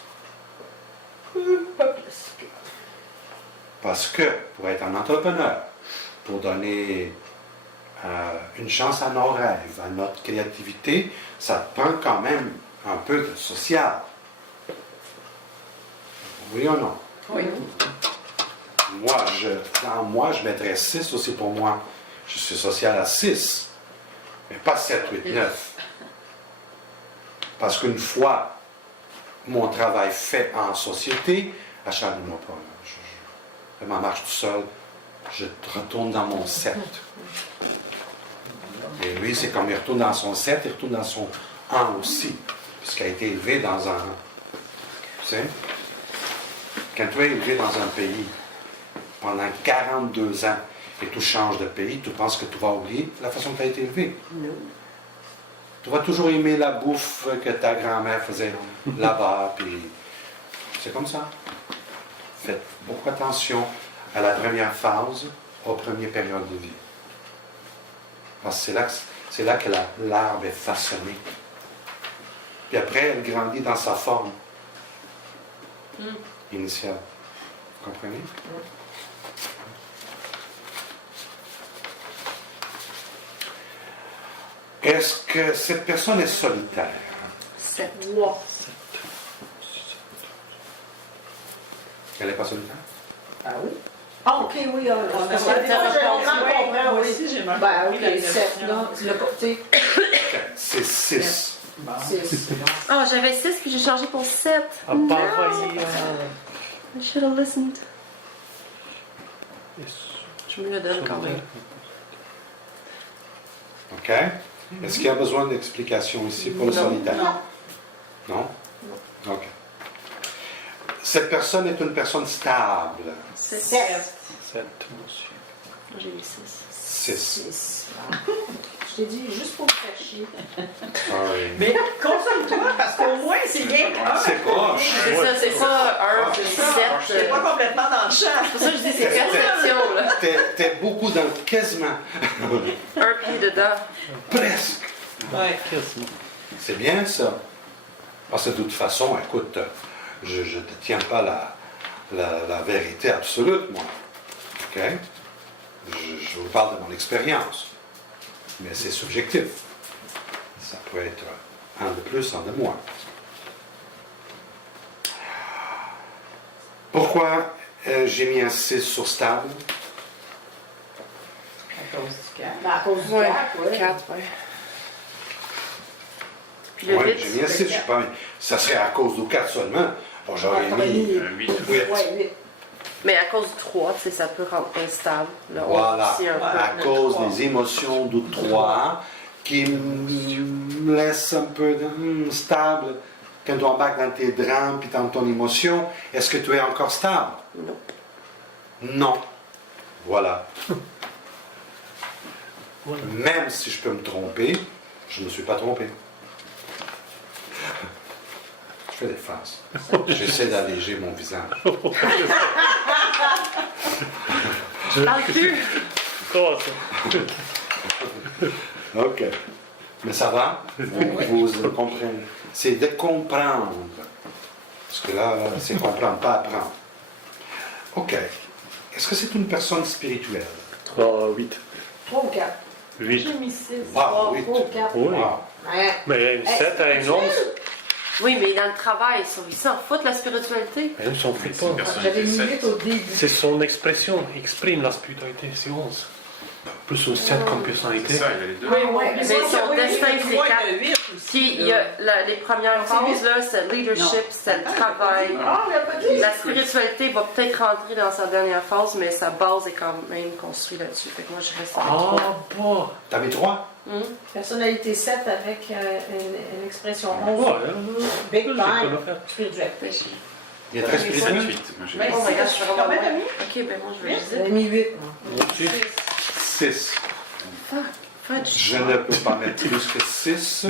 Pas plus. Parce que pour être un entrepreneur, pour donner une chance à nos rêves, à notre créativité, ça prend quand même un peu de social. Oui ou non? Oui. Dans moi, je mettrais 6 aussi pour moi. Je suis social à 6, mais pas 7, 8, 9. Parce qu'une fois mon travail fait en société, acharne-moi pas. Je m'en marche tout seul, je retourne dans mon 7. Et lui, c'est comme il retourne dans son 7, il retourne dans son 1 aussi, puisqu'il a été élevé dans un... Tu sais? Quand tu es élevé dans un pays pendant 42 ans et tu changes de pays, tu penses que tu vas oublier la façon que tu as été élevé. Non. Tu vas toujours aimer la bouffe que ta grand-mère faisait là-bas, puis c'est comme ça. Faites beaucoup attention à la première phase, aux premières périodes de vie. Parce que c'est là que l'arbre est façonné. Puis après, elle grandit dans sa forme initiale. Vous comprenez? Est-ce que cette personne est solitaire? 7. Elle n'est pas solitaire? Ah oui? Ah, OK, oui. Parce que a des fois, je comprends, Moi oui. aussi, j'ai marqué. Ben, oui, la OK, 7, notion. là. Tu l'as pas, tu sais, C'est 6. Bon. 6. Ah, j'avais 6 puis j'ai changé pour 7. À part voyez. I should have listened. Je me le donne quand même. OK? Est-ce qu'il y a besoin d'explications ici pour le Non. solitaire? Non. Non? OK. Cette personne est une personne stable. 7. 7, monsieur. J'ai mis 6. 6. 6. Je t'ai dit juste pour me faire chier. Sorry. Mais console-toi, parce qu'au moins, c'est bien un. C'est proche. C'est ça, c'est pas 1, C'est c'est ça. 7. C'est pas complètement dans le champ. C'est pour ça que je dis c'est perception, là. T'es beaucoup dans le quasiment. Un pied dedans. Presque. Ouais. Quasiment. C'est bien ça. Parce que de toute façon, écoute, je ne détiens pas la vérité absolue, moi. OK? Je vous parle de mon expérience. Mais c'est subjectif. Ça peut être un de plus, un de moins. Pourquoi j'ai mis un 6 sur stable? À cause du cas. Ben, à cause du Ouais, cap, ouais. 4, ouais. Puis le Oui, 8, j'ai mis un 6, je sais pas, mais ça serait à cause du 4 seulement. Bon, j'aurais t'aurais mis mis 8. 8. Ouais, mais à cause du 3, tu sais, ça peut rendre instable. Le 11 Voilà, aussi un peu. à Le cause 3. des émotions du 3 qui me laissent un peu stable. Quand tu embarques dans tes drames et dans ton émotion, est-ce que tu es encore stable? Non. Non. Voilà. Voilà. Même si je peux me tromper, je ne me suis pas trompé. Je fais des faces. J'essaie d'alléger mon visage. Parles-tu? Quoi, ça? OK. Mais ça va? Vous comprenez? C'est de comprendre. Parce que là, c'est comprendre, pas apprendre. OK. Est-ce que c'est une personne spirituelle? 3, 8. 3 ou 4. 8. J'ai mis 6. Wow, 8. 3 ou 4. Oui. Wow. Ouais. Mais une 7 à une 11, Oui, mais dans le travail, ils s'en foutent, la spiritualité. elle ne s'en fout C'est une pas. personne. J'avais mis 8 au début. C'est son expression, exprime la spiritualité, c'est 11. Plus une 7 comme C'est personnalité. ça, il y a les deux. Oui, oui. Mais son destin, c'est 4. 8 aussi. Puis il y a les premières C'est phases, là, c'est le leadership, c'est le travail. Ah, on l'a pas dit. La spiritualité va peut-être rentrer dans sa dernière phase, mais sa base est quand même construite là-dessus. Fait que moi, je reste avec 3. Ah, bon. T'as mis 3? Personnalité 7 avec une expression 11. Ouais, Big je peux Bang. le faire. Spirituel. Il est très spirituel? 7, 8. Moi, j'ai Mais mis Oh my gosh, je suis vraiment Combien t'as loin. mis? Ok, ben moi, je vais J'avais juste mis 8. Moi aussi. 6. Fudge. Je ne peux pas mettre plus que 6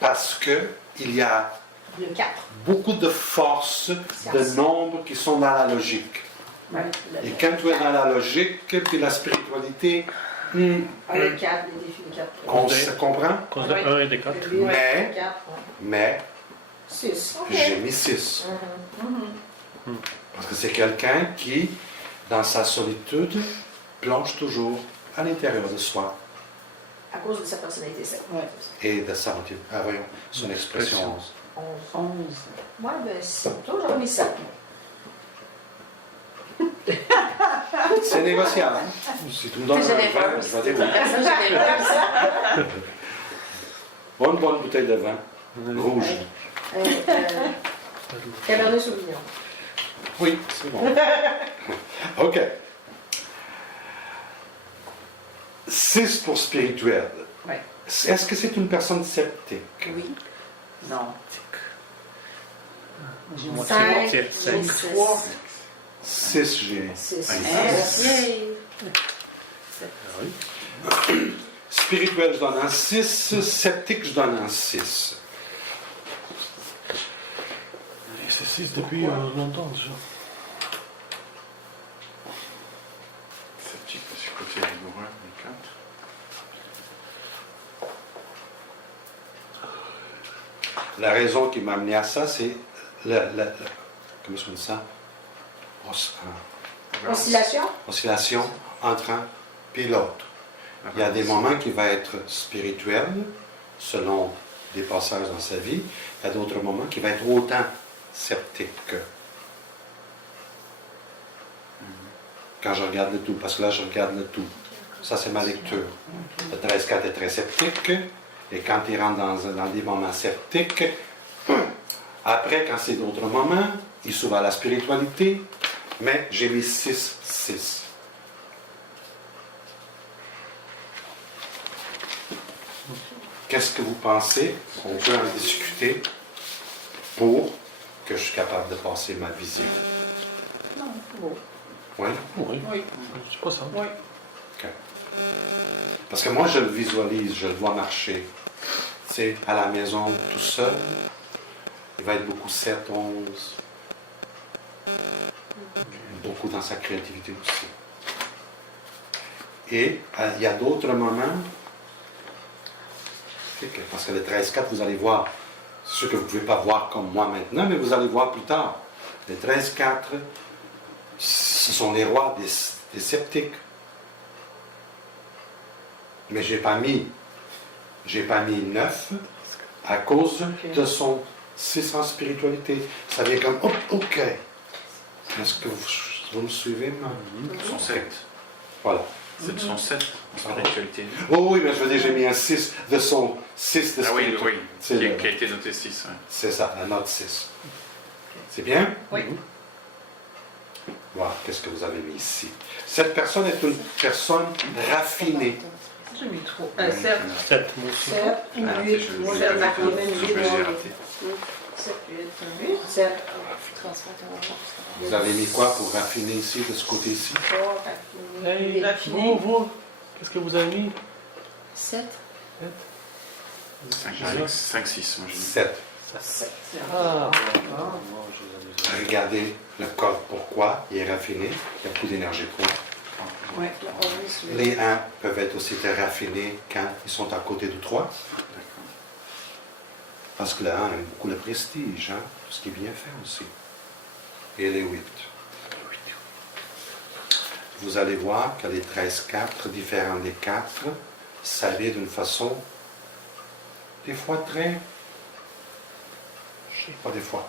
parce que il y a Le 4. beaucoup de forces, de nombres qui sont dans la logique. Et quand tu es dans la logique, puis la spiritualité, Le 4, les défis de 4. on se comprend, À cause de 1 et de 4. Mais- 4. mais 6. j'ai mis 6. Parce que c'est quelqu'un qui, dans sa solitude, plonge toujours à l'intérieur de soi À cause de sa personnalité 7. et de sa voyons, son expression. 11. 11. Ouais, ben, c'est toi, j'aurais mis 7. C'est négociable. Hein? Si tu me donnes un J'avais vin, peur. je vais dire oui. Personne, j'avais peur. Une bonne bouteille de vin rouge. Cabernet Sauvignon. Oui, c'est bon. OK. 6 pour spirituel. Ouais. Est-ce que c'est une personne sceptique? Oui. Non. Moitié, 5. moitié. J'ai 5. 3. 6, j'ai. 6. Yay! Spirituel, je donne un 6. Sceptique, je donne un 6. C'est 6 depuis longtemps déjà. 7, 8, parce que côté rigoureux, 4. La raison qui m'a amené à ça, c'est comment on dit ça? Oscillation? Oscillation entre un et l'autre. Il y a des moments qui vont être spirituels, selon des passages dans sa vie. Il y a d'autres moments qui vont être autant sceptiques. Quand je regarde le tout, parce que là, je regarde le tout. Ça, c'est ma lecture. Le 13-4 est très sceptique, et quand il rentre dans des moments sceptiques, après, quand c'est d'autres moments, il s'ouvre à la spiritualité, mais j'ai mis 6-6. Qu'est-ce que vous pensez? On peut en discuter pour que je suis capable de passer ma vision? Non, bon. Oui? Oui, Oui, c'est pas ça. oui. OK. Parce que moi, je le visualise, je le vois marcher. Tu sais, à la maison, tout seul, il va être beaucoup 7, 11. Beaucoup dans sa créativité aussi. Et il y a d'autres moments, parce que le 13-4, vous allez voir, c'est sûr que vous ne pouvez pas voir comme moi maintenant, mais vous allez voir plus tard. Les 13-4, ce sont les rois des sceptiques. Mais je n'ai pas mis 9 à cause de son 6 en spiritualité. Ça vient comme, oh, OK. Est-ce que vous me suivez, moi? Son 7. Voilà. C'est son 7 en spiritualité. Oh oui, mais je veux dire, j'ai mis un 6 de son 6 de Ah oui, spiritualité. oui. C'est le- Qui a été noté 6. Ouais. C'est ça, la note 6. C'est bien? Oui. Voilà, qu'est-ce que vous avez mis ici? Cette personne est une personne raffinée. J'ai mis 3. 7. 7, moi aussi. 7, Ah, 8, je moi l'ai j'ai raté. remarqué même Je 8, l'ai raté. 7, 8, 7, Vous avez mis quoi pour raffiner ici, de ce côté-ci? 3, Hey, Raffiné. vous, qu'est-ce que vous avez mis? 7. 5, 6, moi j'ai mis. 7. 7. Ah, Regardez le corps, pourquoi il est raffiné. Il y a beaucoup d'énergie pour. Oui. Les 1 peuvent être aussi très raffinés quand ils sont à côté du 3. Parce que le 1 aime beaucoup le prestige, hein, tout ce qui est bien fait aussi. Et les 8. Vous allez voir que les 13-4, différents des 4, ça vient d'une façon, des fois très, je sais pas des fois,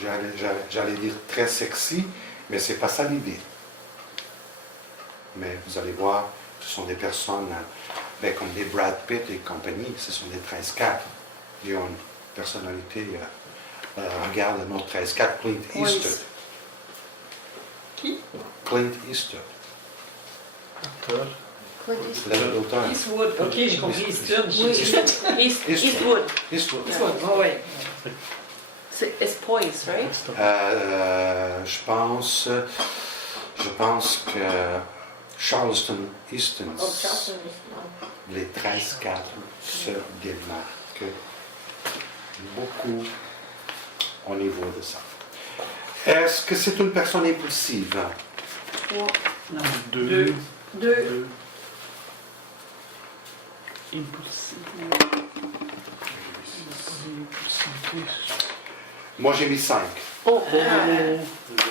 j'allais dire très sexy, mais c'est pas ça l'idée. Mais vous allez voir, ce sont des personnes comme des Brad Pitt et compagnie, ce sont des 13-4. Ils ont une personnalité, regarde notre 13-4, Clint Eastwood. Qui? Clint Eastwood, l'auteur. Eastwood. OK, j'ai compris Eastwood. Oui, Eastwood. Eastwood. Eastwood, oui. It's poise, right? Je pense que Charleston Easton, Oh, Charleston, les 13-4 se démarquent beaucoup au niveau de ça. Est-ce que c'est une personne impulsive? 3, Non. 2. 2, Impulsif. Moi, j'ai mis 5. Oh, là,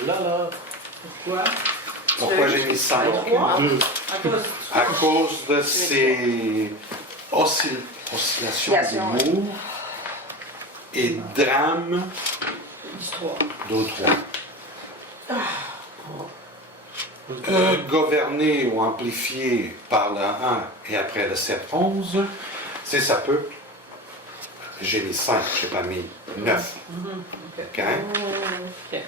là. Pourquoi? Pourquoi j'ai mis 5? 2. À cause À cause de ces oscillations d'humour et drames du 3. d'autres. Gouverné ou amplifié par le 1 et après le 7-11, c'est ça peut. J'ai mis 5, je n'ai pas mis 9. OK? OK.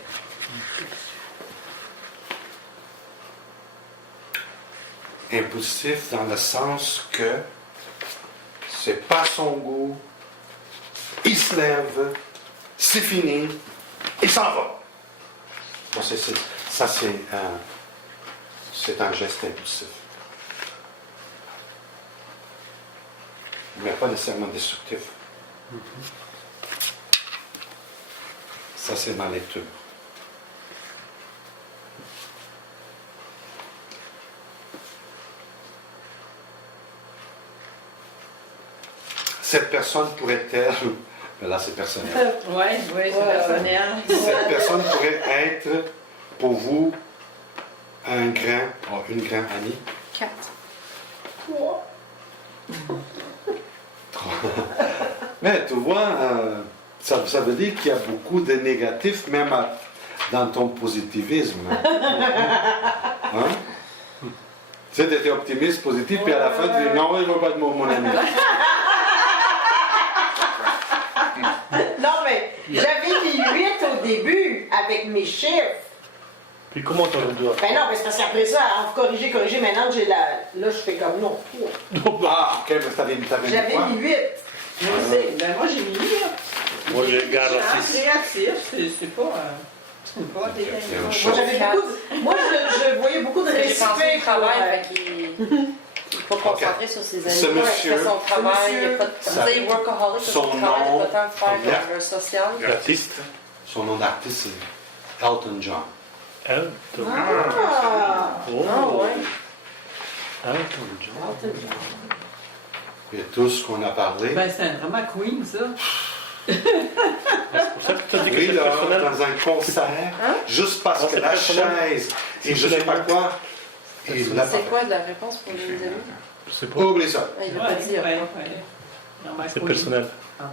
Impulsif dans le sens que c'est pas son goût, il se lève, c'est fini, il s'en va. Bon, ça, c'est un geste impulsif. Mais pas nécessairement destructif. Ça, c'est ma lecture. Cette personne pourrait-elle, mais là c'est personnel, Oui, c'est personnel. cette personne pourrait être pour vous une grande amie. 4. 3. Mais tu vois, ça veut dire qu'il y a beaucoup de négatifs, même dans ton positivisme. Hein? Tu sais, tu étais optimiste, positif, puis à la fin, tu dis non, il ne va pas être mon ami. Non, mais j'avais mis 8 au début avec mes chiffres. Puis comment t'as rendu à Ben non, mais c'est parce qu'après ça, on corriger, maintenant j'ai la. Là, je fais comme non. 3. Ah, ok, mais t'avais mis J'avais quoi? mis 8. Je sais. Ben moi, j'ai mis 8. Moi, je garde Ah, la 6. créatif, c'est pas des... Il y a un Moi, choix. moi, je voyais beaucoup de J'ai pensé récipients au travail, fait qu'il n'est pas concentré sur ses Ce animaux, il monsieur- fait son travail, il n'y a pas de... Ça- Tu sais, workaholic, son parce qu'il travaille, il nom- n'a pas le temps de faire Yeah. comme un social. L'artiste. Son nom d'artiste, c'est Elton John. Elton. Ah! Oh. Ah ouais. Elton John. Et tout ce qu'on a parlé. Ben, c'est vraiment Queen, ça. C'est pour ça que tu as dit que Oui, c'est là, personnel. dans un concert, Hein? juste parce Ah, que c'est la personnel. chaise et C'est je sais pas personnel. quoi, il l'a pas C'est fait. quoi la réponse pour les amis? Je sais pas. Oublie ça. Ah, il va pas dire. Non, ben, C'est Queen. personnel. Ah,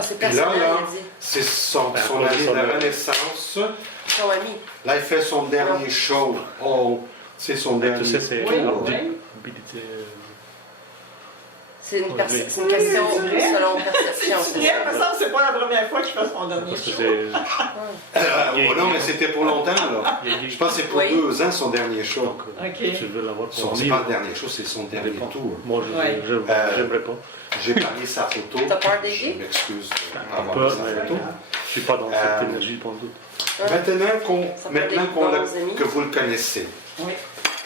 c'est Puis personnel, là, il a dit. c'est son Ben, année de son- renaissance. Son ami. Là, il fait son dernier show. Oh, c'est son Mais dernier tu sais, c'est Oui, tour. oui. C'est une, Oui. c'est une question c'est vrai. selon perception. C'est vrai, il me semble que c'est pas la première fois qu'il fait son dernier Parce que show. c'est. Oh non, mais c'était pour longtemps, là. Il Je pense que c'est pour Oui. 2 ans son dernier show. Donc, Ok. je veux l'avoir pour C'est livre. pas le dernier show, c'est son dernier Dépend. tour. Moi, Ouais. j'aimerais pas. J'ai parlé sa photo. T'as peur des Je gays? m'excuse Un d'avoir peu, mis sa mais photo. je suis pas dans Euh, cette énergie pour doute. Ça peut être des bons amis. que vous le connaissez, Oui.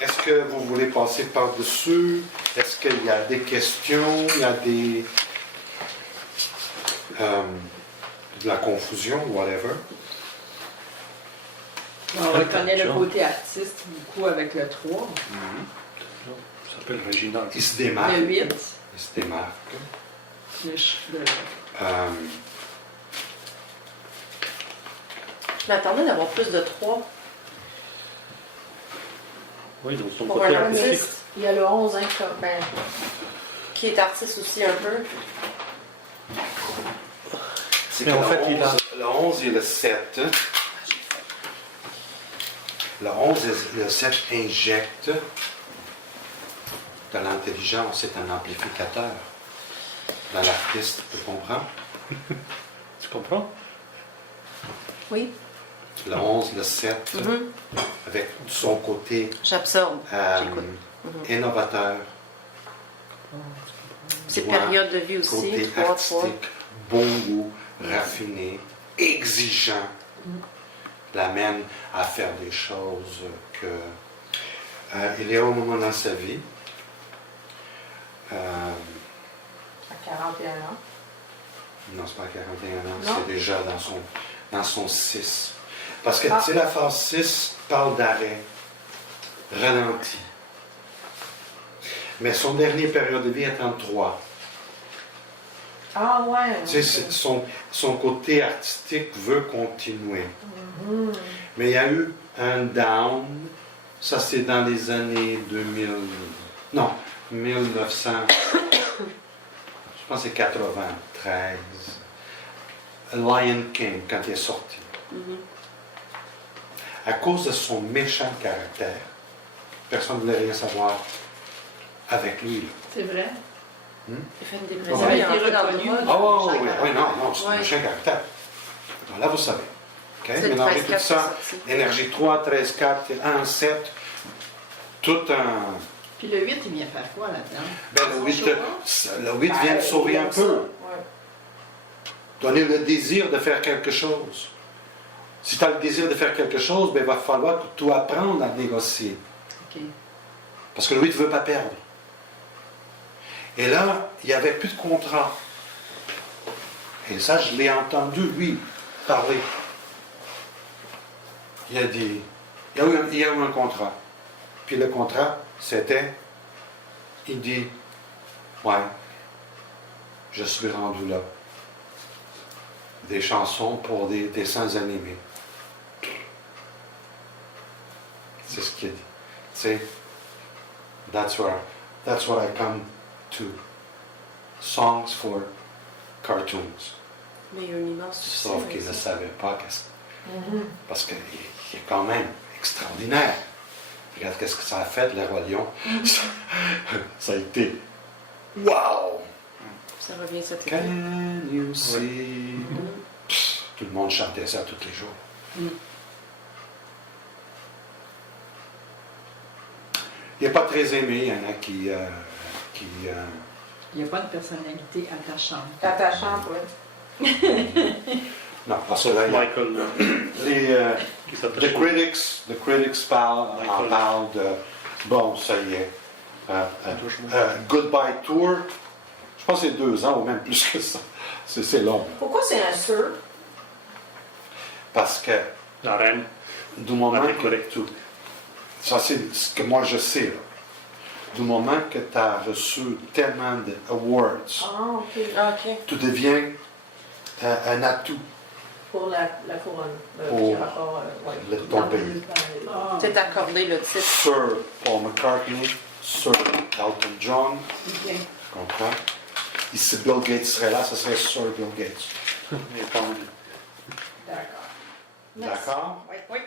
est-ce que vous voulez passer par-dessus? Est-ce qu'il y a des questions? Il y a des... de la confusion, whatever. On reconnaît le côté artiste beaucoup avec le 3. Ça s'appelle Regina. Il se démarque. Le 8. Il se démarque. Le... Euh, Je m'attendais d'avoir plus de 3 Oui, donc son pour côté un artistique. artiste Il y a le 11, hein, comme, ben, qui est artiste aussi un peu. c'est Mais que en le fait, il 11, le 11 et le 7. Le 11 et le 7 injectent de l'intelligence. C'est un amplificateur dans l'artiste. Tu comprends? Tu comprends? Oui. Le 11, le 7, Mhm. avec son côté J'absorbe. J'écoute. innovateur, C'est Droit, période de vie aussi, côté 3 fois. artistique, bon goût, raffiné, exigeant, l'amène à faire des choses que il est au moment dans sa vie. à 41 ans. Non, c'est pas à 41 ans, Non. c'est déjà dans son 6. Parce que, Ah. tu sais, la phase 6 parle d'arrêt, ralenti. Mais son dernier période de vie est en 3. Ah ouais. Tu sais, son côté artistique veut continuer. Mais il y a eu un down, ça c'est dans les années 2000, non, 1900, je pense que c'est 93. Lion King, quand il est sorti. À cause de son méchant caractère, personne ne voulait rien savoir avec lui. Là. C'est vrai. Il fait une Ça dépression, a il est été rentré dans le reconnu. mode. Ah oui, oui, oui, non, c'est un Ouais. méchant caractère. Alors là, vous savez. OK? C'est le Mélangez tout 13-4 ça, sorti. énergie 3, 13, 4, 1, 7, tout un... Puis le 8, il vient faire quoi là-dedans? Ben, le 8, vient de sauver un peu. Ouais. Donner le désir de faire quelque chose. Si tu as le désir de faire quelque chose, ben, il va falloir que tu apprennes à négocier. OK. Parce que le 8 ne veut pas perdre. Et là, il n'y avait plus de contrat. Et ça, je l'ai entendu, lui, parler. Il a dit, il y a eu un contrat. Puis le contrat, c'était, il dit, ouais, je suis rendu là. Des chansons pour des dessins animés. C'est ce qu'il dit. Tu sais, that's what I come to. Songs for cartoons. Mais il y a une immense succès. Sauf qu'il ne savait pas parce qu'il est quand même extraordinaire. Regarde qu'est-ce que ça a fait, le Roi Lion. Ça a été wow! Ça revient cet été. Can you see? Pff, tout le monde chantait ça tous les jours. Il n'est pas très aimé, il y en a qui Il n'y a pas de personnalité attachante. Attachant, oui. Non, parce que là, il y a Michael, qui s'attache. the critics en Michael. parlent de, bon, ça y est, Goodbye Tour, je pense que c'est 2 ans ou même plus que ça. C'est long. Pourquoi c'est un sur? Parce que La reine. du moment Ah, que correct. ça c'est ce que moi je sais, là. Du moment que tu as reçu tellement d'awards, Ah, ok. Ah, ok. tu deviens un atout Pour la couronne. Pour Qui a rapport, ouais. de ton pays. Ah, C'est accordé le titre. Sir Paul McCartney, Sir Elton John, ok. tu comprends? Et si Bill Gates serait là, ce serait Sir Bill Gates. Il est pas mal. D'accord. Merci. D'accord? Oui.